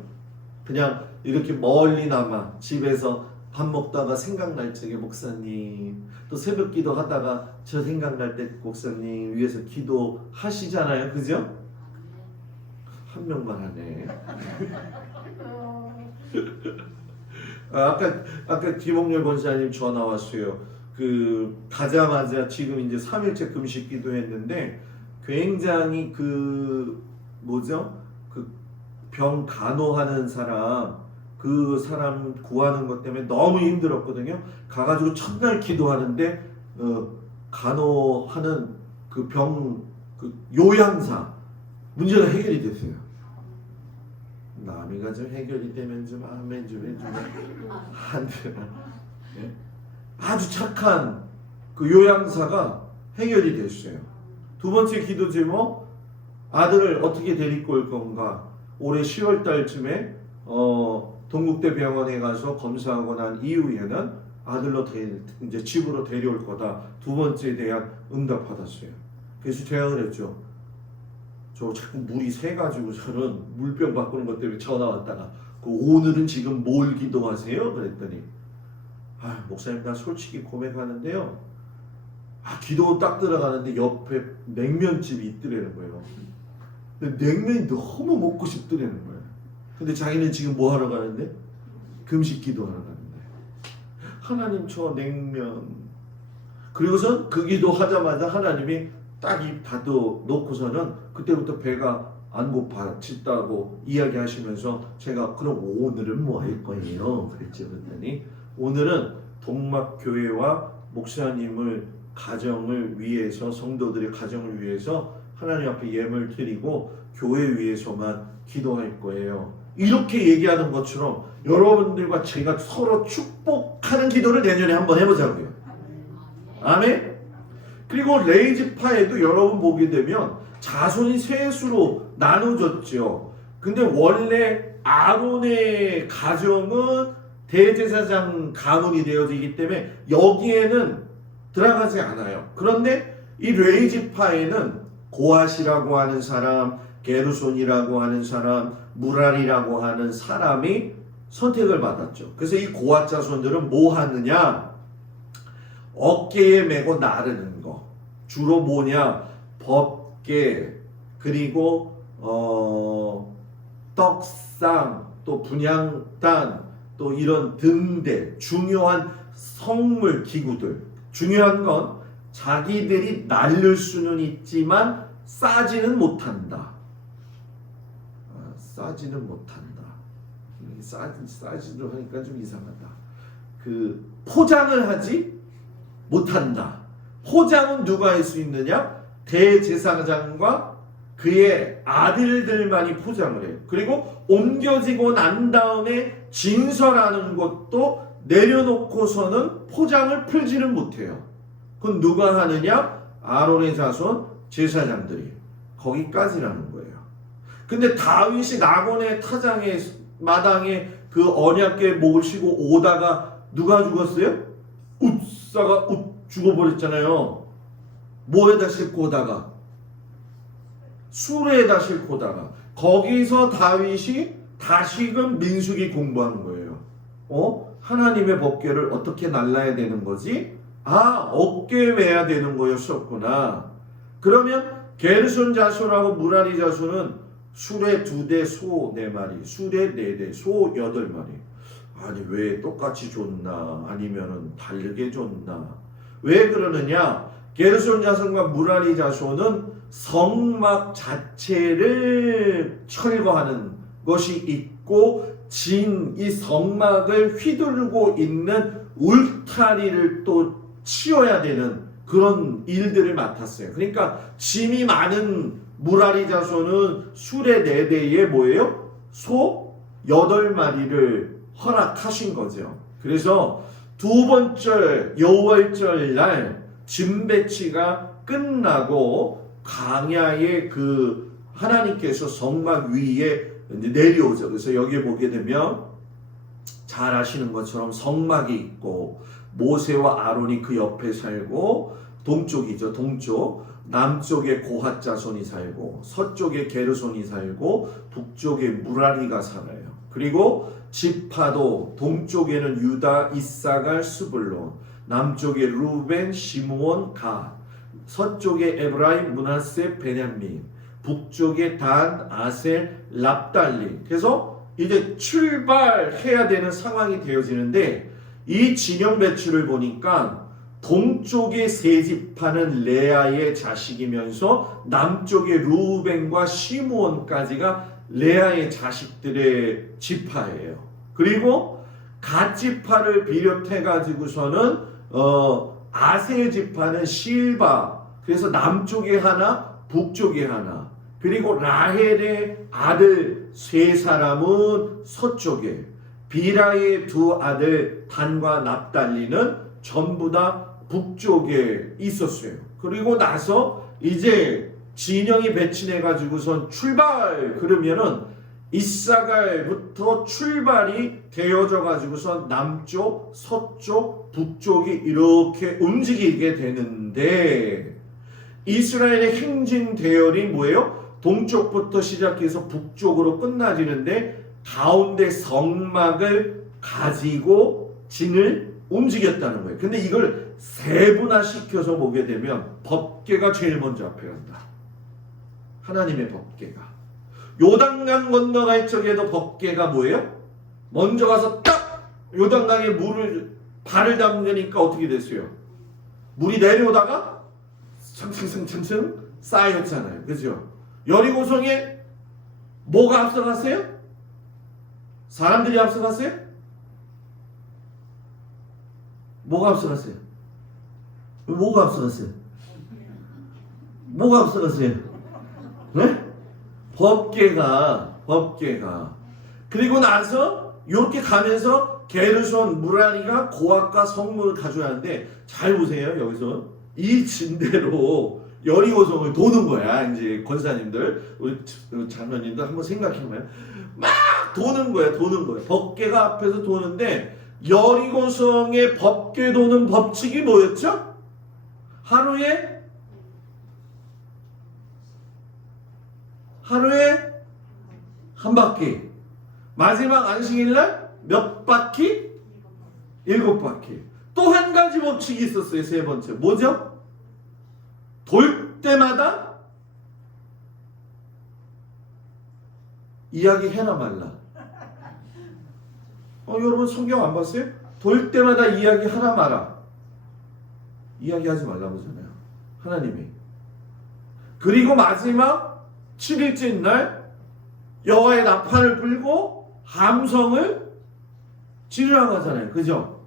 그냥 이렇게 멀리나마 집에서 밥 먹다가 생각날 적에 목사님, 또 새벽 기도 하다가 저 생각날 때 목사님 위해서 기도하시잖아요. 그죠? 한 명만 하네. 아까 김홍렬 권사님 전화 왔어요. 가자마자 지금 이제 3일째 금식 기도했는데 굉장히 병 간호하는 사람 그 사람 구하는 것 때문에 너무 힘들었거든요. 가가지고 첫날 기도하는데 간호하는 요양사 문제가 해결이 됐어요. 남이가 좀 해결이 되면 좀 아멘 좀 해주면 안 되나? 네? 아주 착한 그 요양사가 해결이 됐어요. 두 번째 기도 제목, 아들을 어떻게 데리고 올 건가? 올해 10월 달쯤에 동국대 병원에 가서 검사하고 난 이후에는 아들로 이제 집으로 데려올 거다. 두 번째에 대한 응답 받았어요. 그래서 제가 그랬죠. 저 자꾸 물이 새가지고 저는 물병 바꾸는 것 때문에 전화 왔다가 오늘은 지금 뭘 기도하세요? 그랬더니 목사님 나 솔직히 고백하는데요. 기도 딱 들어가는데 옆에 냉면집이 있더라는 거예요. 근데 냉면이 너무 먹고 싶더라는 거예요. 근데 자기는 지금 뭐 하러 가는데? 금식 기도하러 가는데. 하나님 저 냉면. 그리고선 그 기도 하자마자 하나님이 딱 입 닫아 놓고서는 그때부터 배가 안 고파진다고 이야기하시면서 제가 그럼 오늘은 뭐 할 거예요? 그랬죠. 그랬더니 오늘은 동막교회와 목사님을 가정을 위해서 성도들의 가정을 위해서 하나님 앞에 예물 드리고 교회 위해서만 기도할 거예요. 이렇게 얘기하는 것처럼 여러분들과 제가 서로 축복하는 기도를 내년에 한번 해보자고요. 아멘. 그리고 레이지파에도 여러분 보게 되면 자손이 셋으로 나눠졌죠. 근데 원래 아론의 가정은 대제사장 가문이 되어지기 때문에 여기에는 들어가지 않아요. 그런데 이 레이지파에는 고핫이라고 하는 사람, 게르손이라고 하는 사람, 무랄이라고 하는 사람이 선택을 받았죠. 그래서 이 고핫 자손들은 뭐 하느냐? 어깨에 메고 나르는 거. 주로 뭐냐? 법계, 그리고 떡상, 또 분향단, 또 이런 등대, 중요한 성물 기구들. 중요한 건 자기들이 날릴 수는 있지만 싸지는 못한다. 싸지는 못한다. 싸지도 하니까 좀 이상하다. 포장을 하지 못한다. 포장은 누가 할 수 있느냐? 대제사장과 그의 아들들만이 포장을 해요. 그리고 옮겨지고 난 다음에 진설하는 것도 내려놓고서는 포장을 풀지는 못해요. 그건 누가 하느냐? 아론의 자손 제사장들이. 거기까지라는 거예요. 근데 다윗이 나곤의 타장에 마당에 그 언약궤 모시고 오다가 누가 죽었어요? 웃사가 죽어버렸잖아요. 뭐에다 싣고 오다가? 수레에다 싣고 오다가. 거기서 다윗이 다시금 민수기 공부하는 거예요. 하나님의 법궤를 어떻게 날라야 되는 거지? 어깨에 매야 되는 거였었구나. 그러면 게르손 자손하고 무라리 자손은 수레 2대, 소 4마리, 수레 4대, 소 8마리. 아니 왜 똑같이 줬나? 아니면은 다르게 줬나? 왜 그러느냐? 게르손 자손과 무라리 자손은 성막 자체를 철거하는 것이 있고 이 성막을 휘두르고 있는 울타리를 또 치워야 되는 그런 일들을 맡았어요. 그러니까 짐이 많은 무라리 자손은 수레 4대에 뭐예요? 소 8마리를 허락하신 거죠. 그래서 두 번째 여호와절 날 짐 배치가 끝나고 광야에 그 하나님께서 성막 위에 이제 내려오죠. 그래서 여기에 보게 되면 잘 아시는 것처럼 성막이 있고 모세와 아론이 그 옆에 살고 동쪽이죠. 동쪽. 남쪽에 고핫 자손이 살고 서쪽에 게르손이 살고 북쪽에 무라리가 살아요. 그리고 지파도 동쪽에는 유다, 이사갈, 스불론, 남쪽에 루벤, 시므온, 갓, 서쪽에 에브라임, 므낫세, 베냐민, 북쪽에 단, 아셀, 납달리. 그래서 이제 출발해야 되는 상황이 되어지는데 이 진영 배치를 보니까 동쪽의 세 지파는 레아의 자식이면서 남쪽의 루벤과 시므온까지가 레아의 자식들의 지파예요. 그리고 갓 지파를 비롯해 가지고서는 아셀 지파는 실바, 그래서 남쪽에 하나, 북쪽에 하나, 그리고 라헬의 아들 세 사람은 서쪽에, 비라의 두 아들 단과 납달리는 전부 다 북쪽에 있었어요. 그리고 나서 이제 진영이 배치돼 가지고선 출발 그러면은 이사갈부터 출발이 되어져 가지고선 남쪽, 서쪽, 북쪽이 이렇게 움직이게 되는데 이스라엘의 행진 대열이 뭐예요? 동쪽부터 시작해서 북쪽으로 끝나지는데 가운데 성막을 가지고 진을 움직였다는 거예요. 근데 이걸 세분화시켜서 보게 되면 법궤가 제일 먼저 앞에 간다. 하나님의 법궤가. 요단강 건너갈 적에도 법궤가 뭐예요? 먼저 가서 딱 요단강에 발을 담그니까 어떻게 됐어요? 물이 내려오다가蹭蹭蹭蹭蹭 쌓였잖아요. 그죠? 여리고성에 뭐가 앞서갔어요? 사람들이 앞서갔어요? 뭐가 앞서갔어요? 뭐가 앞서갔어요? 뭐가 앞서갔어요? 네? 법궤가. 그리고 나서 이렇게 가면서 게르손, 무라리가 고앗과 성문을 가져야 하는데 잘 보세요. 여기서 이 진대로 여리고성을 도는 거야. 이제 권사님들, 우리 장로님들 한번 생각해보면 막 도는 거야. 법궤가 앞에서 도는데 여리고성의 법궤 도는 법칙이 뭐였죠? 하루에 한 바퀴. 마지막 안식일날 몇 바퀴? 7바퀴. 또 한 가지 법칙이 있었어요. 세 번째. 뭐죠? 돌 때마다 이야기 해나 말라. 여러분 성경 안 봤어요? 돌 때마다 이야기 하나 마라. 이야기하지 말라고 하잖아요. 하나님이. 그리고 마지막 7일째 날 여호와의 나팔을 불고 함성을 지르라고 하잖아요. 그죠?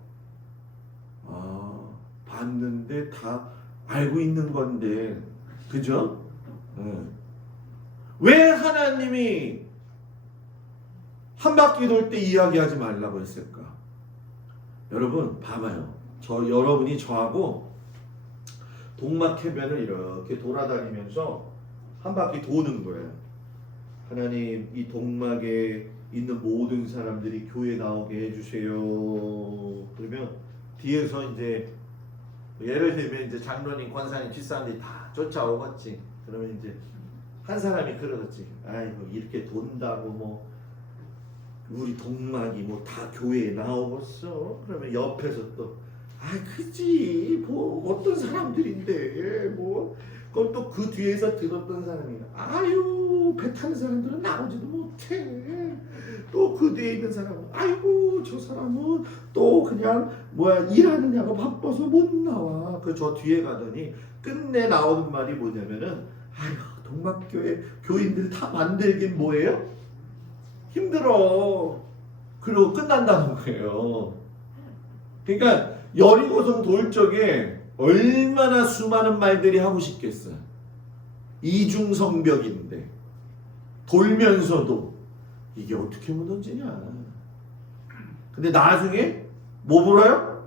봤는데 다 알고 있는 건데. 그죠? 왜 하나님이 한 바퀴 돌 때 이야기하지 말라고 했을까? 여러분 봐봐요. 여러분이 저하고 동막해변을 이렇게 돌아다니면서 한 바퀴 도는 거예요. 하나님, 이 동막에 있는 모든 사람들이 교회 나오게 해주세요. 그러면 뒤에서 이제 예를 들면 이제 장로님, 권사님, 집사람들이 다 쫓아오겠지. 그러면 이제 한 사람이 그러겠지. 아이고 이렇게 돈다고 뭐 우리 동막이 뭐 다 교회에 나오겠어. 그러면 옆에서 또 그지 뭐 어떤 사람들인데 뭐 그럼 또 그 뒤에서 들었던 사람이 아유 배 타는 사람들은 나오지도 못해. 또 그 뒤에 있는 사람은 아이고 저 사람은 또 그냥 일하느냐고 바빠서 못 나와. 그 저 뒤에 가더니 끝내 나오는 말이 뭐냐면은 아유 동막교회 교인들 다 만들긴 뭐예요? 힘들어. 그리고 끝난다는 거예요. 그러니까 여리고성 돌 적에 얼마나 수많은 말들이 하고 싶겠어요. 이중성벽인데 돌면서도 이게 어떻게 무너지냐. 근데 나중에 뭐 불어요?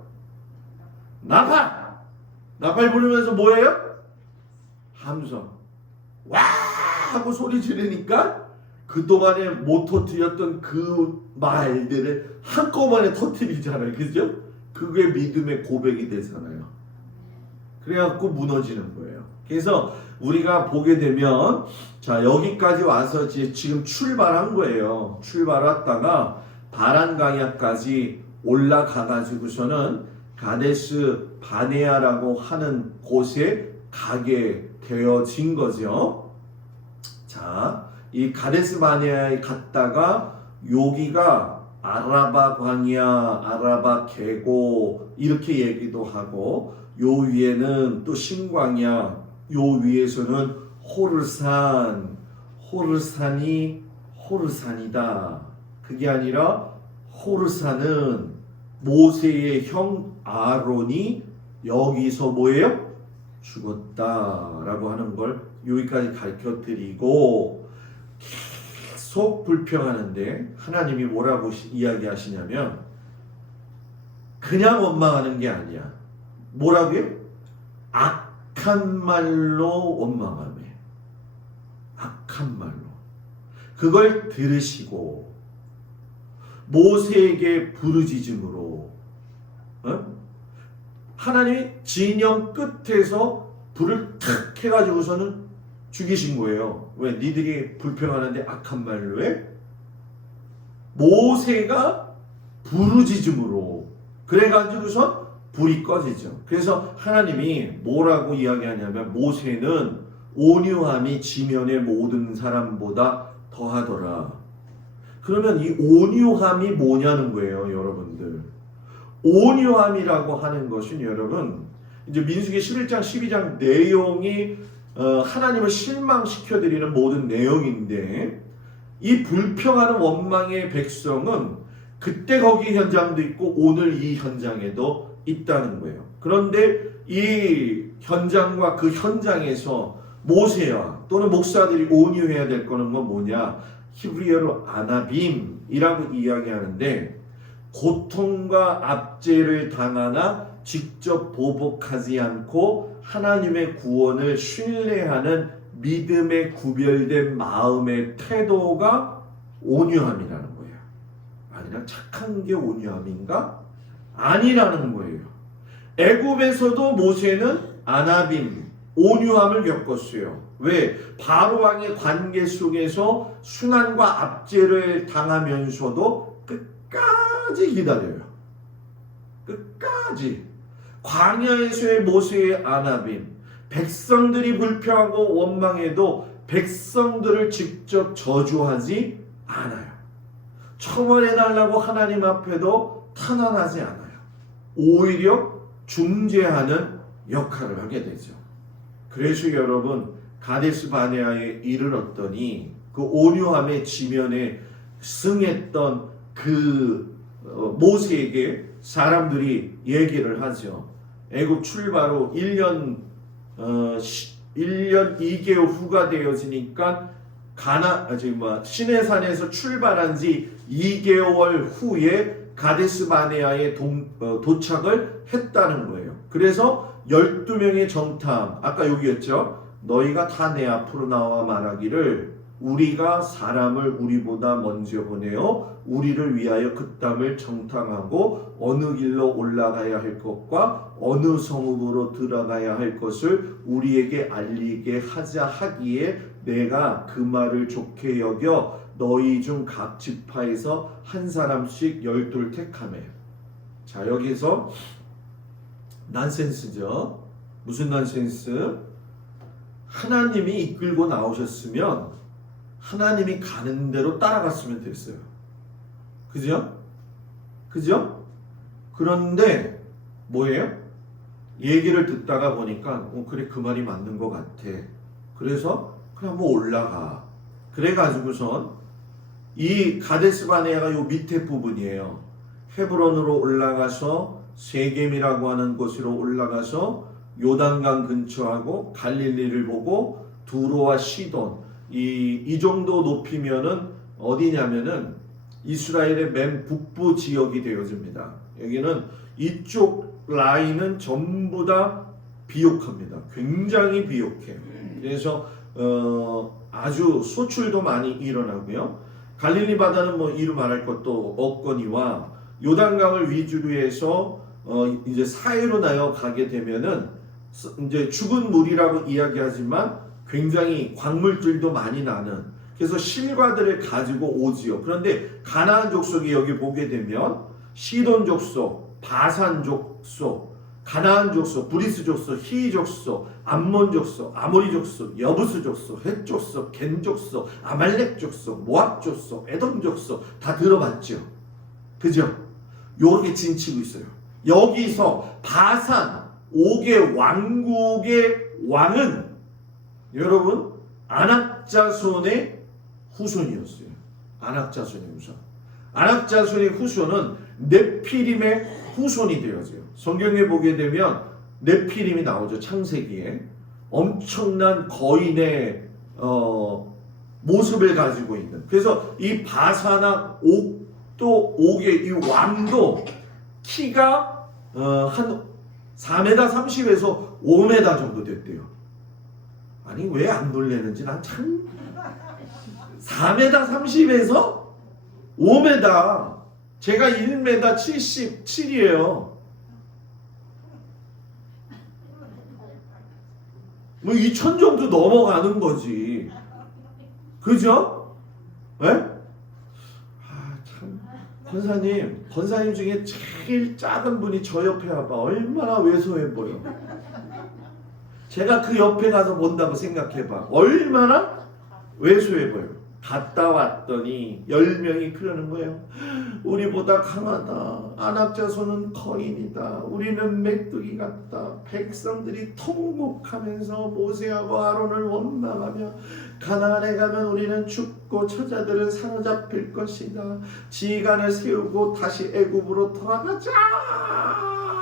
나팔 부르면서 뭐예요? 함성. 와 하고 소리 지르니까 그동안에 못 터뜨렸던 그 말들을 한꺼번에 터뜨리잖아요. 그죠? 그게 믿음의 고백이 되잖아요. 그래갖고 무너지는 거예요. 그래서 우리가 보게 되면 자 여기까지 와서 지금 출발한 거예요. 출발했다가 바란 강야까지 올라가가지고서는 가데스 바네아라고 하는 곳에 가게 되어진 거죠. 자, 이 가데스 바네아에 갔다가 여기가 아라바 광야, 아라바 계곡 이렇게 얘기도 하고 요 위에는 또 신광야, 요 위에서는 호르산이 호르산이다. 그게 아니라 호르산은 모세의 형 아론이 여기서 뭐예요? 죽었다라고 하는 걸 여기까지 가르쳐 드리고 계속 불평하는데 하나님이 뭐라고 이야기하시냐면 그냥 원망하는 게 아니야. 뭐라고요? 악한 말로 원망하며 악한 말로 그걸 들으시고 모세에게 부르짖음으로 하나님이 진영 끝에서 불을 탁 해가지고서는 죽이신 거예요. 왜? 니들이 불평하는데 악한 말로 해? 모세가 부르짖음으로 그래가지고서 불이 꺼지죠. 그래서 하나님이 뭐라고 이야기하냐면 모세는 온유함이 지면의 모든 사람보다 더하더라. 그러면 이 온유함이 뭐냐는 거예요, 여러분들. 온유함이라고 하는 것은 여러분 이제 민수기 11장 12장 내용이 하나님을 실망시켜드리는 모든 내용인데 이 불평하는 원망의 백성은 그때 거기 현장도 있고 오늘 이 현장에도 있다는 거예요. 그런데 이 현장과 그 현장에서 모세와 또는 목사들이 온유해야 될 거는 건 뭐냐? 히브리어로 아나빔이라고 이야기하는데 고통과 압제를 당하나 직접 보복하지 않고 하나님의 구원을 신뢰하는 믿음에 구별된 마음의 태도가 온유함이라는 거예요. 아니라 착한 게 온유함인가? 아니라는 거예요. 애굽에서도 모세는 아나빔, 온유함을 겪었어요. 왜? 바로왕의 관계 속에서 순환과 압제를 당하면서도 끝까지 기다려요. 끝까지. 광야에서의 모세의 아나빔, 백성들이 불평하고 원망해도 백성들을 직접 저주하지 않아요. 처벌해달라고 하나님 앞에도 탄원하지 않아요. 오히려 중재하는 역할을 하게 되죠. 그래서 여러분 가데스 바네아에 이르렀더니 그 온유함의 지면에 승했던 그 모세에게 사람들이 얘기를 하죠. 애굽 출발 후 1년 2개월 후가 되어지니까 시내산에서 출발한 지 2개월 후에 가데스 바네아에 도착을 했다는 거예요. 그래서 12명의 정탐, 아까 여기였죠. 너희가 다 내 앞으로 나와 말하기를 우리가 사람을 우리보다 먼저 보내어 우리를 위하여 그 땅을 정탐하고 어느 길로 올라가야 할 것과 어느 성읍으로 들어가야 할 것을 우리에게 알리게 하자 하기에 내가 그 말을 좋게 여겨 너희 중 각 지파에서 한 사람씩 12를 택하매. 자, 여기서 난센스죠. 무슨 난센스? 하나님이 이끌고 나오셨으면 하나님이 가는 대로 따라갔으면 됐어요. 그죠? 그죠? 그런데 뭐예요? 얘기를 듣다가 보니까 그래 그 말이 맞는 것 같아. 그래서 그냥 한번 올라가. 그래가지고선 이 가데스 바네아가 요 밑에 부분이에요. 헤브론으로 올라가서 세겜이라고 하는 곳으로 올라가서 요단강 근처하고 갈릴리를 보고 두로와 시돈 이 정도 높이면은 어디냐면은 이스라엘의 맨 북부 지역이 되어집니다. 여기는 이쪽 라인은 전부 다 비옥합니다. 굉장히 비옥해요. 그래서 아주 소출도 많이 일어나고요. 갈릴리 바다는 뭐 이루 말할 것도 없거니와 요단강을 위주로 해서 이제 사해로 나여 가게 되면은 이제 죽은 물이라고 이야기하지만 굉장히 광물들도 많이 나는 그래서 실과들을 가지고 오지요. 그런데 가나안 족속이 여기 보게 되면 시돈 족속, 바산 족속, 가나안 족속, 브리스 족속, 히위 족속, 암몬 족속, 아모리 족속, 여부스 족속, 헷 족속, 겐 족속, 아말렉 족속, 모압 족속, 에돔 족속 다 들어봤죠. 그죠? 요렇게 진치고 있어요. 여기서 바산 5개 왕국의 왕은 여러분 아낙자손의 후손이었어요. 아낙자손의 후손. 아낙자손의 후손은 네피림의 후손이 되어져요. 성경에 보게 되면 네피림이 나오죠. 창세기에 엄청난 거인의 모습을 가지고 있는. 그래서 이 바사나 옥도 옥의 이 왕도 키가 한 4m 30에서 5m 정도 됐대요. 아니 왜 안 놀래는지 난 참 4m 30에서 5m 제가 1m 77이에요. 뭐 2000 정도 넘어가는 거지. 그죠? 예? 참 권사님 중에 제일 작은 분이 저 옆에 와봐. 얼마나 왜소해 보여. 제가 그 옆에 가서 본다고 생각해봐. 얼마나 왜소해 보여. 갔다 왔더니 10명이 그러는 거예요. 우리보다 강하다. 아낙자손은 거인이다. 우리는 메뚜기 같다. 백성들이 통곡하면서 모세하고 아론을 원망하며 가나안에 가면 우리는 죽고 처자들은 사로잡힐 것이다. 지휘관을 세우고 다시 애굽으로 돌아가자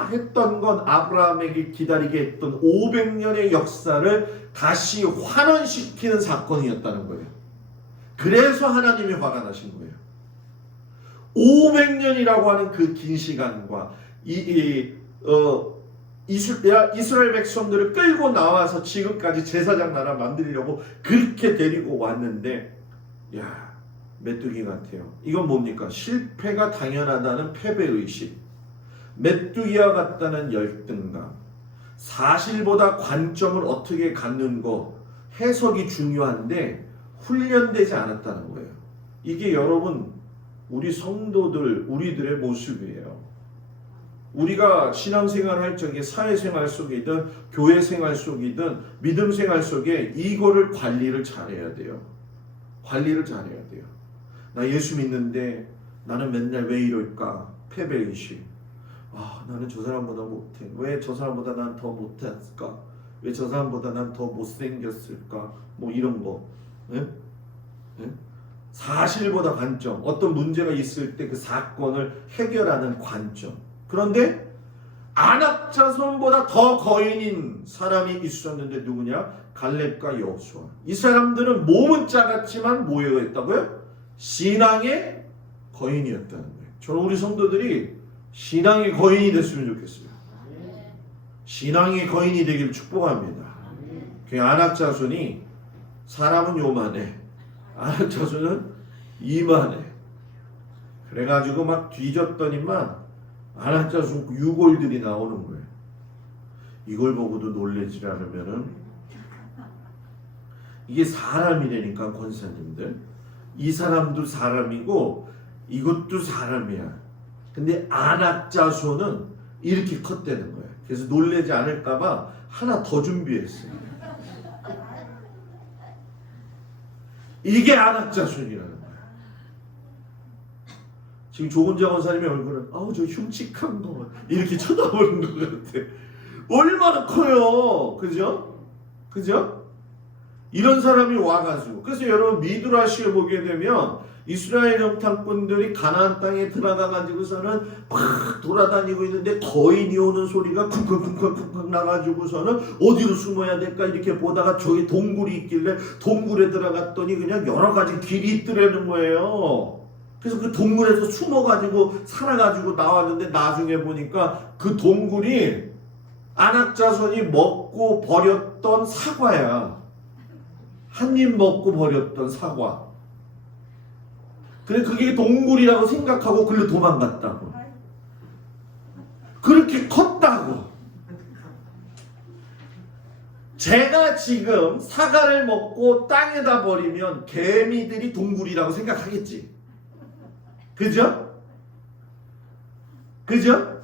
했던 건 아브라함에게 기다리게 했던 500년의 역사를 다시 환원시키는 사건이었다는 거예요. 그래서 하나님이 화가 나신 거예요. 500년이라고 하는 그 긴 시간과 이스라엘 백성들을 끌고 나와서 지금까지 제사장 나라 만들려고 그렇게 데리고 왔는데 야 메뚜기 같아요. 이건 뭡니까? 실패가 당연하다는 패배의식, 메뚜기와 같다는 열등감, 사실보다 관점을 어떻게 갖는 것, 해석이 중요한데 훈련되지 않았다는 거예요. 이게 여러분 우리 성도들 우리들의 모습이에요. 우리가 신앙생활 할 적에 사회생활 속이든 교회생활 속이든 믿음생활 속에 이거를 관리를 잘해야 돼요. 관리를 잘해야 돼요. 나 예수 믿는데 나는 맨날 왜 이럴까? 패배의식. 나는 저 사람보다 못해. 왜 저 사람보다 난 더 못했을까? 왜 저 사람보다 난 더 못생겼을까? 뭐 이런 거. 예? 예? 사실보다 관점, 어떤 문제가 있을 때 그 사건을 해결하는 관점. 그런데 아낙자손보다 더 거인인 사람이 있었는데 누구냐? 갈렙과 여호수아. 이 사람들은 몸은 작았지만 뭐였다고요? 신앙의 거인이었다는 거예요. 저는 우리 성도들이 신앙의 거인이 됐으면 좋겠어요. 신앙의 거인이 되기를 축복합니다. 그 아낙자손이 사람은 요만해. 아낙자손은 이만해. 그래가지고 막 뒤졌더니만 아낙자손 유골들이 나오는 거예요. 이걸 보고도 놀라지 않으면은 이게 사람이라니까 권사님들. 이 사람도 사람이고 이것도 사람이야. 근데 아낙자손은 이렇게 컸다는 거예요. 그래서 놀라지 않을까봐 하나 더 준비했어요. 이게 아낙자손이라는 거야. 지금 조은자 권사님의 얼굴은 저 흉측한 거 이렇게 쳐다보는 것 같아. 얼마나 커요. 그죠? 그죠? 이런 사람이 와가지고 그래서 여러분 미드라시에 보게 되면 이스라엘 정탐꾼들이 가나안 땅에 들어가 가지고서는 막 돌아다니고 있는데 거인이 오는 소리가 쿵쿵쿵쿵쿵 나가지고서는 어디로 숨어야 될까 이렇게 보다가 저기 동굴이 있길래 동굴에 들어갔더니 그냥 여러 가지 길이 있더라는 거예요. 그래서 그 동굴에서 숨어가지고 살아가지고 나왔는데 나중에 보니까 그 동굴이 안악자손이 먹고 버렸던 사과야. 한 입 먹고 버렸던 사과. 그래 그게 동굴이라고 생각하고 글로 도망갔다고. 그렇게 컸다고. 제가 지금 사과를 먹고 땅에다 버리면 개미들이 동굴이라고 생각하겠지. 그죠? 그죠?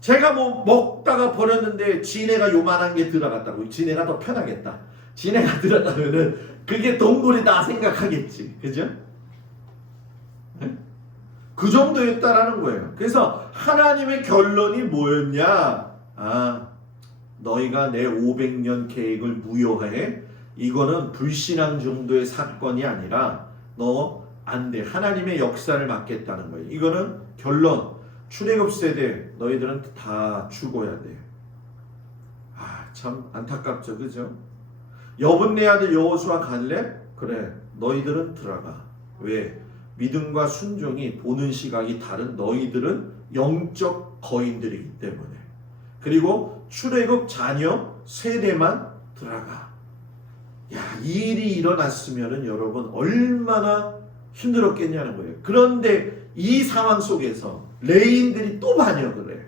제가 뭐 먹다가 버렸는데 지네가 요만한 게 들어갔다고. 지네가 더 편하겠다. 지네가 들어가면은 그게 동굴이다 생각하겠지. 그죠? 네? 그 정도였다라는 거예요. 그래서 하나님의 결론이 뭐였냐? 너희가 내 500년 계획을 무효해? 이거는 불신앙 정도의 사건이 아니라 너 안 돼. 하나님의 역사를 맡겠다는 거예요. 이거는 결론. 출애굽 세대 너희들은 다 죽어야 돼. 참 안타깝죠. 그죠? 여분네 아들 여호수아 갈렙 그래 너희들은 들어가. 왜? 믿음과 순종이 보는 시각이 다른 너희들은 영적 거인들이기 때문에. 그리고 출애굽 자녀 세대만 들어가. 이 일이 일어났으면은 여러분 얼마나 힘들었겠냐는 거예요. 그런데 이 상황 속에서 레인들이 또 반역을 해.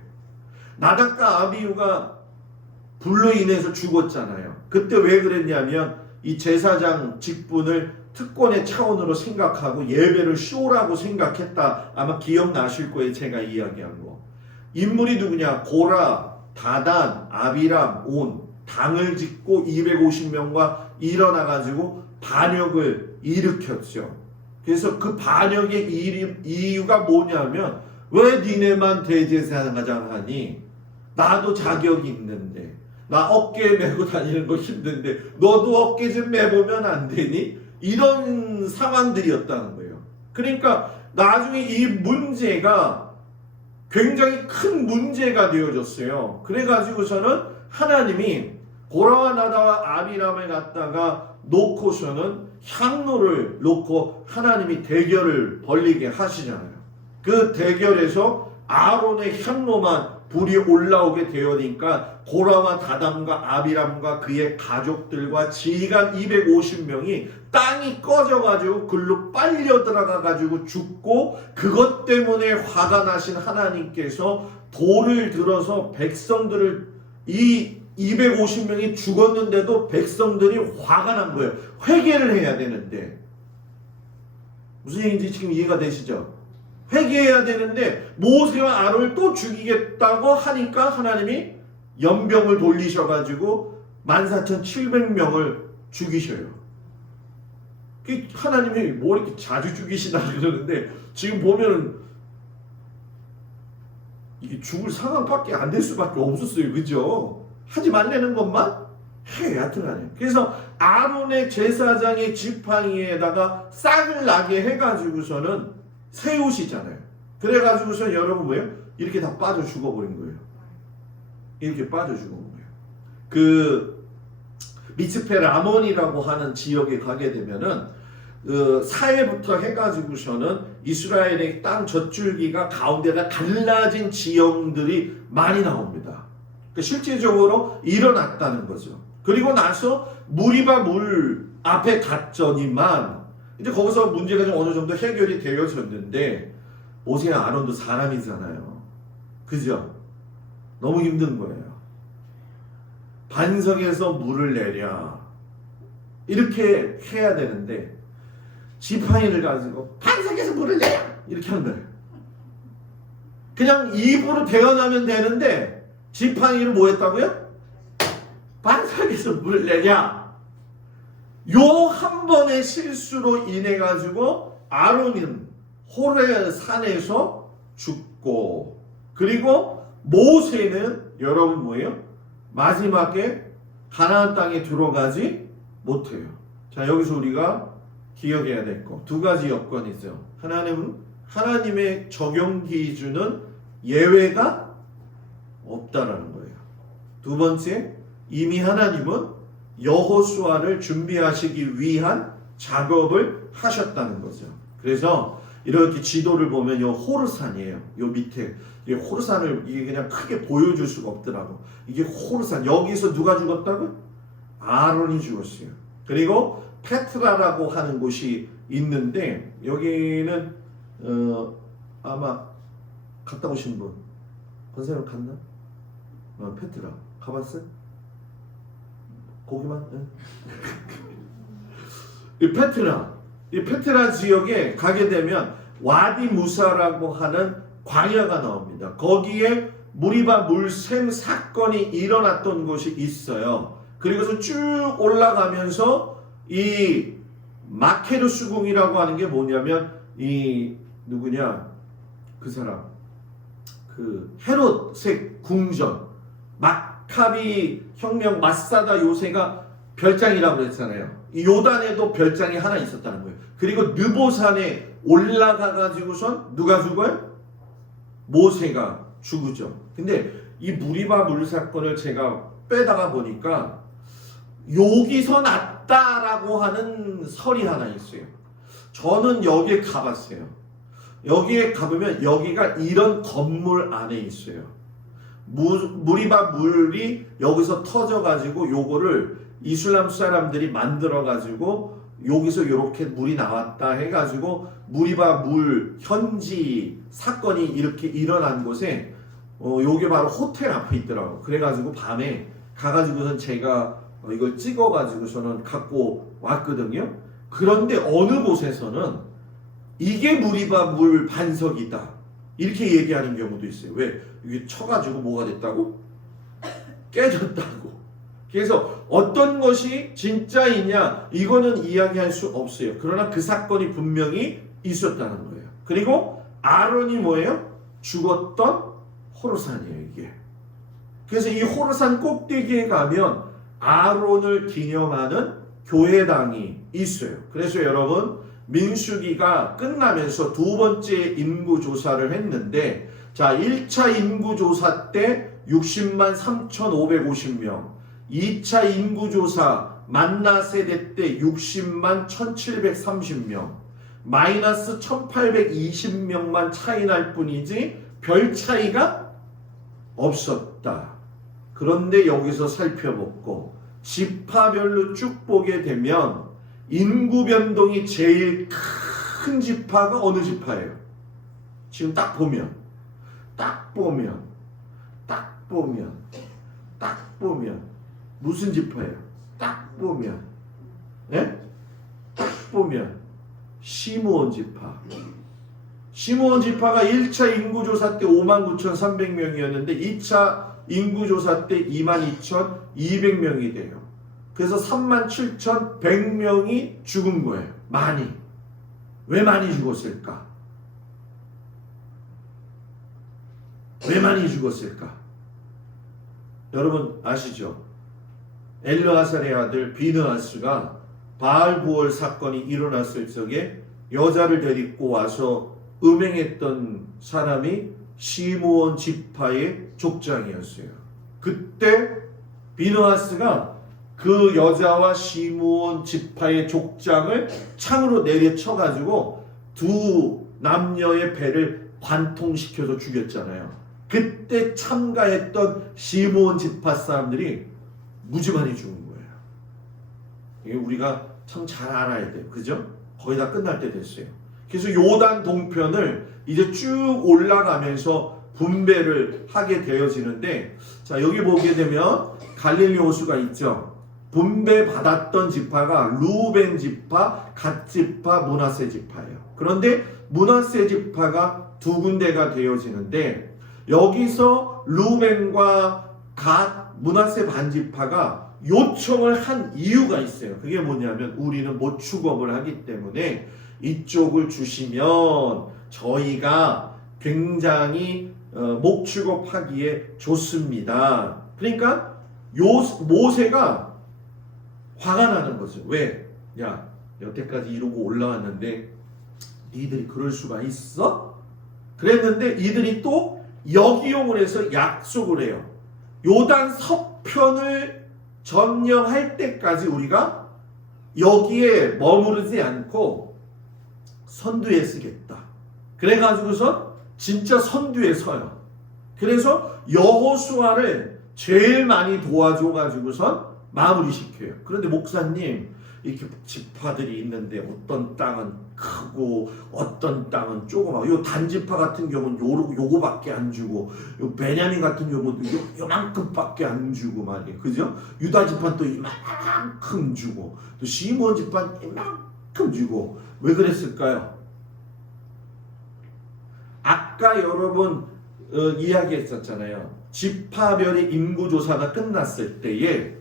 나답과 아비후가 불로 인해서 죽었잖아요. 그때 왜 그랬냐면 이 제사장 직분을 특권의 차원으로 생각하고 예배를 쇼라고 생각했다. 아마 기억나실 거예요. 제가 이야기한 거. 인물이 누구냐? 고라, 다단, 아비람, 온. 당을 짓고 250명과 일어나가지고 반역을 일으켰죠. 그래서 그 반역의 이유가 뭐냐면 왜 니네만 대제사장 하니? 나도 자격이 있는데 나 어깨에 메고 다니는 거 힘든데 너도 어깨 좀 메보면 안 되니? 이런 상황들이었다는 거예요. 그러니까 나중에 이 문제가 굉장히 큰 문제가 되어졌어요. 그래가지고서는 하나님이 고라와 나다와 아비람을 갖다가 놓고서는 향로를 놓고 하나님이 대결을 벌리게 하시잖아요. 그 대결에서 아론의 향로만 불이 올라오게 되어니까 고라와 다담과 아비람과 그의 가족들과 지휘관 250명이 땅이 꺼져가지고 글로 빨려 들어가가지고 죽고, 그것 때문에 화가 나신 하나님께서 돌을 들어서 백성들을, 이 250명이 죽었는데도 백성들이 화가 난 거예요. 회개를 해야 되는데. 무슨 얘기인지 지금 이해가 되시죠? 회개해야 되는데 모세와 아론을 또 죽이겠다고 하니까 하나님이 연병을 돌리셔가지고 14,700명을 죽이셔요. 하나님이 뭐 이렇게 자주 죽이시나 그러는데 지금 보면은 이게 죽을 상황밖에 안 될 수밖에 없었어요. 그죠? 하지 말라는 것만 해야 들어가요. 그래서 아론의 제사장의 지팡이에다가 싹을 나게 해가지고서는 세우시잖아요. 그래가지고서 여러분 뭐예요? 이렇게 다 빠져 죽어버린 거예요. 이렇게 빠져 죽어버린 거예요. 그 미츠페 라몬이라고 하는 지역에 가게 되면은 사해부터 해가지고서는 이스라엘의 땅 젖줄기가 가운데가 갈라진 지형들이 많이 나옵니다. 실제적으로 일어났다는 거죠. 그리고 나서 무리바 물 앞에 갔더니만 이제 거기서 문제가 좀 어느 정도 해결이 되어졌는데, 모세와 아론도 사람이잖아요. 그죠? 너무 힘든 거예요. 반석에서 물을 내려 이렇게 해야 되는데 지팡이를 가지고 반석에서 물을 내려 이렇게 하는 거예요. 그냥 입으로 대어나면 되는데 지팡이를 뭐 했다고요? 반석에서 물을 내려. 요 한 번의 실수로 인해 가지고 아론은 호레 산에서 죽고, 그리고 모세는 여러분 뭐예요? 마지막에 가나안 땅에 들어가지 못해요. 자, 여기서 우리가 기억해야 될 거. 두 가지 여건이 있어요. 하나님은 하나님의 적용 기준은 예외가 없다라는 거예요. 두 번째, 이미 하나님은 여호수아를 준비하시기 위한 작업을 하셨다는 거죠. 그래서 이렇게 지도를 보면 요 호르산이에요. 요 밑에 이 호르산을 이게 그냥 크게 보여줄 수가 없더라고. 이게 호르산, 여기서 누가 죽었다고? 아론이 죽었어요. 그리고 페트라라고 하는 곳이 있는데 여기는 아마 갔다 오신 분, 권사님 갔나? 페트라 가봤어요? 거기만? 이 페트라 지역에 가게 되면 와디 무사라고 하는 광야가 나옵니다. 거기에 무리바 물샘 사건이 일어났던 곳이 있어요. 그리고서 쭉 올라가면서 이 마케르 수궁이라고 하는 게 뭐냐면 이 누구냐 그 사람 그 헤롯의 궁전 마카비 혁명 마사다 요새가 별장이라고 그랬잖아요. 이 요단에도 별장이 하나 있었다는 거예요. 그리고 느보산에 올라가 가지고선 누가 죽어요? 모세가 죽으죠. 근데 이 무리바 물 사건을 제가 빼다가 보니까 여기서 났다라고 하는 설이 하나 있어요. 저는 여기에 가봤어요. 여기에 가보면 여기가 이런 건물 안에 있어요. 무리바 물이 여기서 터져가지고 요거를 이슬람 사람들이 만들어가지고 여기서 이렇게 물이 나왔다 해가지고 무리바 물 현지 사건이 이렇게 일어난 곳에 요게 바로 호텔 앞에 있더라고. 그래가지고 밤에 가가지고선 제가 이걸 찍어가지고서는 갖고 왔거든요. 그런데 어느 곳에서는 이게 무리바 물 반석이다 이렇게 얘기하는 경우도 있어요. 왜? 이게 쳐가지고 뭐가 됐다고? 깨졌다고. 그래서 어떤 것이 진짜이냐 이거는 이야기할 수 없어요. 그러나 그 사건이 분명히 있었다는 거예요. 그리고 아론이 뭐예요? 죽었던 호르산이에요 이게. 그래서 이 호르산 꼭대기에 가면 아론을 기념하는 교회당이 있어요. 그래서 여러분 민수기가 끝나면서 두 번째 인구조사를 했는데 자 1차 인구조사 때 60만 3,550명 2차 인구조사 만나 세대 때 60만 1,730명 마이너스 1,820명만 차이 날 뿐이지 별 차이가 없었다. 그런데 여기서 살펴보고 지파별로 쭉 보게 되면 인구 변동이 제일 큰 지파가 어느 지파예요? 지금 딱 보면 무슨 지파예요? 딱 보면 예? 딱 보면 시므온 지파. 시므온 지파가 1차 인구조사 때 59,300명이었는데 2차 인구조사 때 22,200명이 돼요. 그래서 37,100명이 죽은 거예요. 많이. 왜 많이 죽었을까? 왜 많이 죽었을까? 여러분 아시죠? 엘르아살의 아들 비느하스가 바알부월 사건이 일어났을 적에 여자를 데리고 와서 음행했던 사람이 시므온 지파의 족장이었어요. 그때 비느하스가 그 여자와 시므온 지파의 족장을 창으로 내려쳐가지고 두 남녀의 배를 관통시켜서 죽였잖아요. 그때 참가했던 시므온 지파 사람들이 무지 많이 죽은 거예요. 이게 우리가 참 잘 알아야 돼요. 그죠? 거의 다 끝날 때 됐어요. 그래서 요단 동편을 이제 쭉 올라가면서 분배를 하게 되어지는데 자 여기 보게 되면 갈릴리 호수가 있죠. 분배받았던 지파가 루벤 지파, 갓 지파, 므낫세 지파예요. 그런데 므낫세 지파가 두 군데가 되어지는데 여기서 루벤과 갓, 므낫세 반지파가 요청을 한 이유가 있어요. 그게 뭐냐면 우리는 모축업을 하기 때문에 이쪽을 주시면 저희가 굉장히 목축업하기에 좋습니다. 그러니까 모세가 화가 나는 거죠. 왜? 야, 여태까지 이러고 올라왔는데 니들이 그럴 수가 있어? 그랬는데 이들이 또 역이용을 해서 약속을 해요. 요단 서편을 점령할 때까지 우리가 여기에 머무르지 않고 선두에 쓰겠다. 그래가지고서 진짜 선두에 서요. 그래서 여호수아를 제일 많이 도와줘가지고선 마무리 시켜요. 그런데 목사님, 이렇게 지파들이 있는데 어떤 땅은 크고 어떤 땅은 조그마하고, 요 단지파 같은 경우는 요거밖에 안 주고, 요 베냐민 같은 경우도 요만큼밖에 안 주고 말이에요. 그죠? 유다 지파는 또 이만큼 주고, 또 시므온 지파는 이만큼 주고. 왜 그랬을까요? 아까 여러분 이야기했었잖아요. 지파별의 인구조사가 끝났을 때에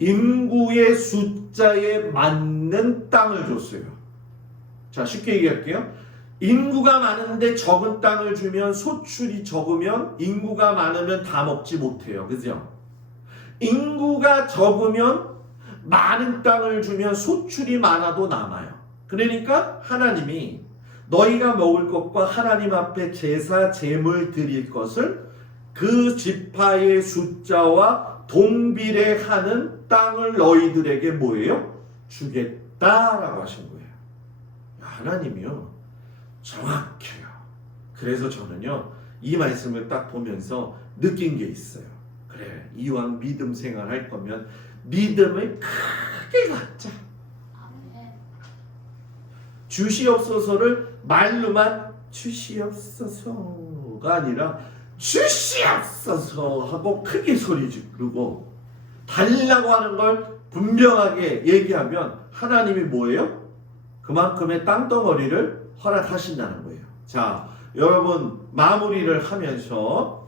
인구의 숫자에 맞는 땅을 줬어요. 자, 쉽게 얘기할게요. 인구가 많은데 적은 땅을 주면 소출이 적으면, 인구가 많으면 다 먹지 못해요. 그죠? 인구가 적으면 많은 땅을 주면 소출이 많아도 남아요. 그러니까 하나님이 너희가 먹을 것과 하나님 앞에 제사 제물 드릴 것을 그 지파의 숫자와 동비례하는 땅을 너희들에게 뭐예요? 주겠다라고 하신 거예요. 하나님이요, 정확해요. 그래서 저는요, 이 말씀을 딱 보면서 느낀 게 있어요. 그래, 이왕 믿음 생활 할 거면 믿음을 크게 갖자. 주시옵소서를 말로만 주시옵소서가 아니라 주시옵소서 하고 크게 소리 지르고, 달라고 하는 걸 분명하게 얘기하면 하나님이 뭐예요? 그만큼의 땅덩어리를 허락하신다는 거예요. 자, 여러분 마무리를 하면서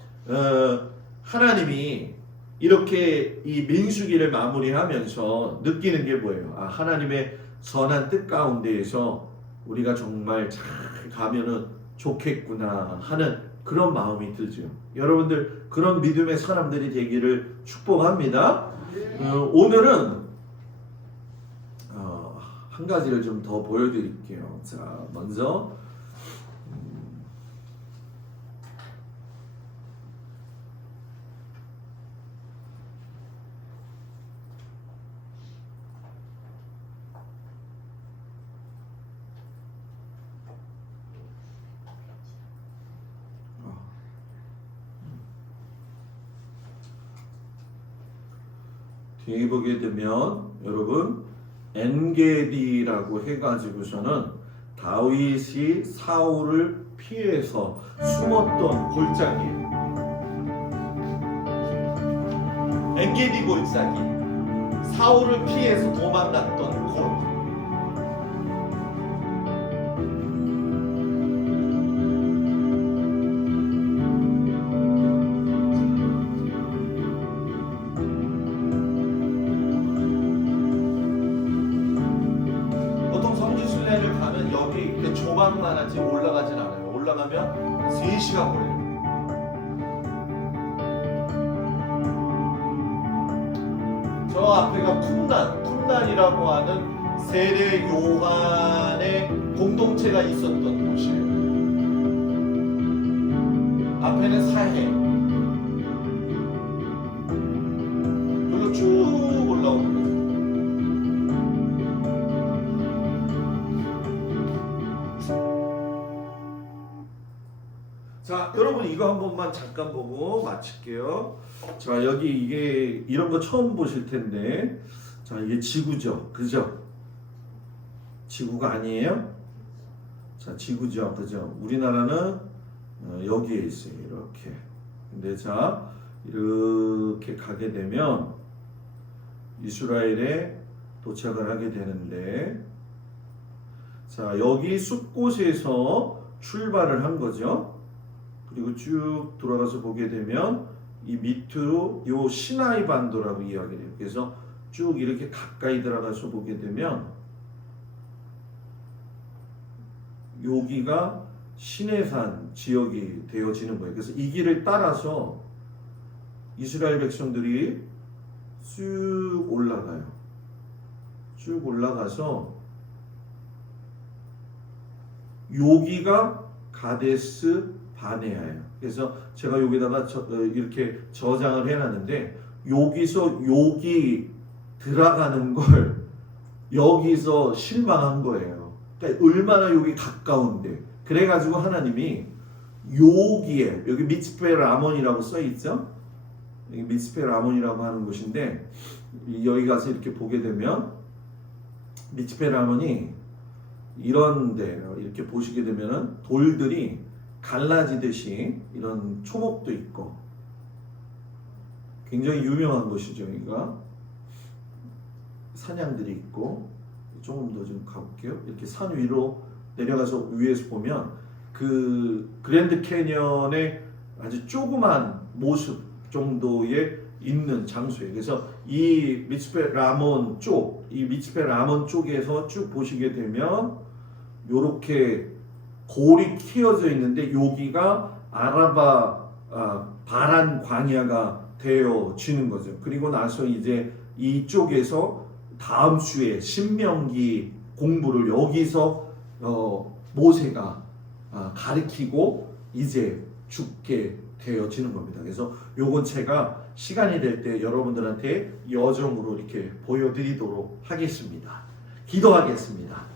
하나님이 이렇게 이 민수기를 마무리하면서 느끼는 게 뭐예요? 아, 하나님의 선한 뜻 가운데에서 우리가 정말 잘 가면은 좋겠구나 하는 그런 마음이 들죠. 여러분들 그런 믿음의 사람들이 되기를 축복합니다. 오늘은 한 가지를 좀 더 보여드릴게요. 자, 먼저 뒤에 보게 되면 여러분 엔게디라고 해가지고서는 다윗이 사울을 피해서 숨었던 골짜기예요. 엔게디 골짜기, 사울을 피해서 도망갔던 곳. 조망만 하지 올라가진 않아요. 올라가면 3시간 걸려요. 저 앞에가 쿰단이라고 하는 세례 요한의 공동체가 있었던 곳이에요. 앞에는 사해, 그리고 쭉 올라오는 거죠. 자, 여러분 이거 한 번만 잠깐 보고 마칠게요. 자, 여기 이게 이런 거 처음 보실 텐데, 자, 이게 지구죠, 그죠? 지구가 아니에요? 자, 지구죠, 그죠? 우리나라는 여기에 있어요, 이렇게. 근데 자, 이렇게 가게 되면 이스라엘에 도착을 하게 되는데, 자, 여기 숲곳에서 출발을 한 거죠. 그리고 쭉 돌아가서 보게 되면 이 밑으로 요 시나이 반도라고 이야기를 해요. 그래서 쭉 이렇게 가까이 들어가서 보게 되면 여기가 시내산 지역이 되어지는 거예요. 그래서 이 길을 따라서 이스라엘 백성들이 쭉 올라가요. 쭉 올라가서 여기가 가데스 바네아예요. 그래서 제가 여기다가 이렇게 저장을 해놨는데 여기서 여기 들어가는 걸 여기서 실망한 거예요. 그러니까 얼마나 여기 가까운데. 그래가지고 하나님이 여기에 여기 미츠페 라몬이라고 써 있죠. 여기 미츠페 라몬이라고 하는 곳인데 여기 가서 이렇게 보게 되면 미츠페 라몬이 이런데 이렇게 보시게 되면은 돌들이 갈라지듯이 이런 초목도 있고 굉장히 유명한 곳이죠. 여기가 사냥들이 있고 조금 더 좀 가볼게요. 이렇게 산 위로 내려가서 위에서 보면 그 그랜드 캐년의 아주 조그만 모습 정도에 있는 장소예요. 그래서 이 미츠페 라몬 쪽에서 쭉 보시게 되면 요렇게 골이 튀어져 있는데 여기가 아라바 바란 광야가 되어지는 거죠. 그리고 나서 이제 이쪽에서 다음 주에 신명기 공부를 여기서 모세가 가르치고 이제 죽게 되어지는 겁니다. 그래서 요건 제가 시간이 될 때 여러분들한테 여정으로 이렇게 보여드리도록 하겠습니다. 기도하겠습니다.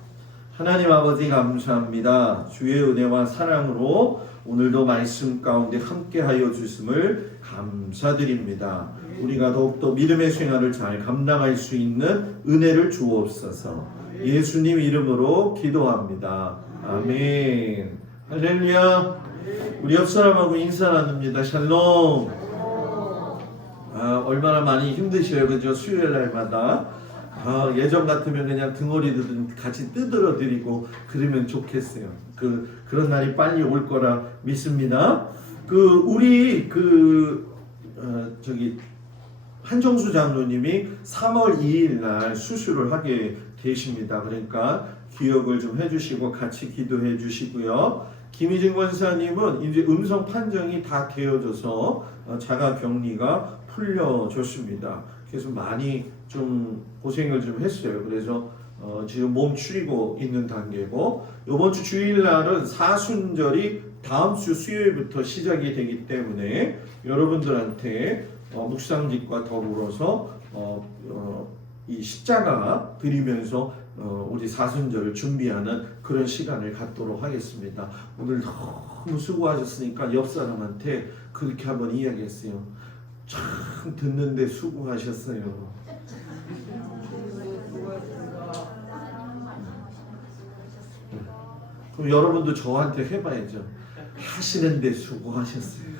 하나님 아버지 감사합니다. 주의 은혜와 사랑으로 오늘도 말씀 가운데 함께하여 주심을 감사드립니다. 우리가 더욱더 믿음의 생활을 잘 감당할 수 있는 은혜를 주옵소서. 예수님 이름으로 기도합니다. 아멘. 할렐루야. 우리 옆 사람하고 인사 나눕니다. 샬롬. 얼마나 많이 힘드셔요, 그죠? 수요일 날마다. 예전 같으면 그냥 등어리든 같이 뜯어 드리고 그러면 좋겠어요. 그런 날이 빨리 올 거라 믿습니다. 우리 한정수 장로님이 3월 2일 날 수술을 하게 되십니다. 그러니까 기억을 좀 해주시고 같이 기도해 주시고요. 김희진 권사님은 이제 음성 판정이 다 되어져서 자가 격리가 풀려졌습니다. 그래서 많이 좀 고생을 좀 했어요. 그래서 지금 몸 추리고 있는 단계고 이번 주 주일날은 사순절이 다음 주 수요일부터 시작이 되기 때문에 여러분들한테 묵상집과 더불어서 이 십자가 드리면서 우리 사순절을 준비하는 그런 시간을 갖도록 하겠습니다. 오늘 너무 수고하셨으니까 옆 사람한테 그렇게 한번 이야기했어요. 참 듣는데 수고하셨어요. 그럼 여러분도 저한테 해봐야죠. 하시는데 수고하셨어요.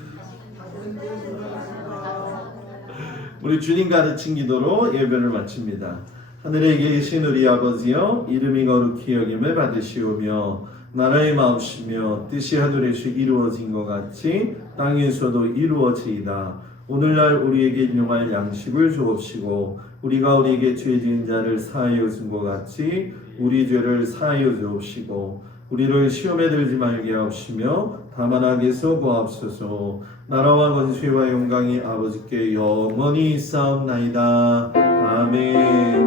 우리 주님 가르친 기도로 예배를 마칩니다. 하늘에 계신 우리 아버지여, 이름이 거룩히 여김을 받으시오며 나라의 마음이시며 뜻이 하늘에서 이루어진 것 같이 땅에서도 이루어지이다. 오늘날 우리에게 일용할 양식을 주옵시고 우리가 우리에게 죄 지은 자를 사하여 준 것 같이 우리 죄를 사하여 주옵시고 우리를 시험에 들지 말게 하옵시며 다만 악에서 구하옵소서. 나라와 권세와 영광이 아버지께 영원히 있사옵나이다. 아멘.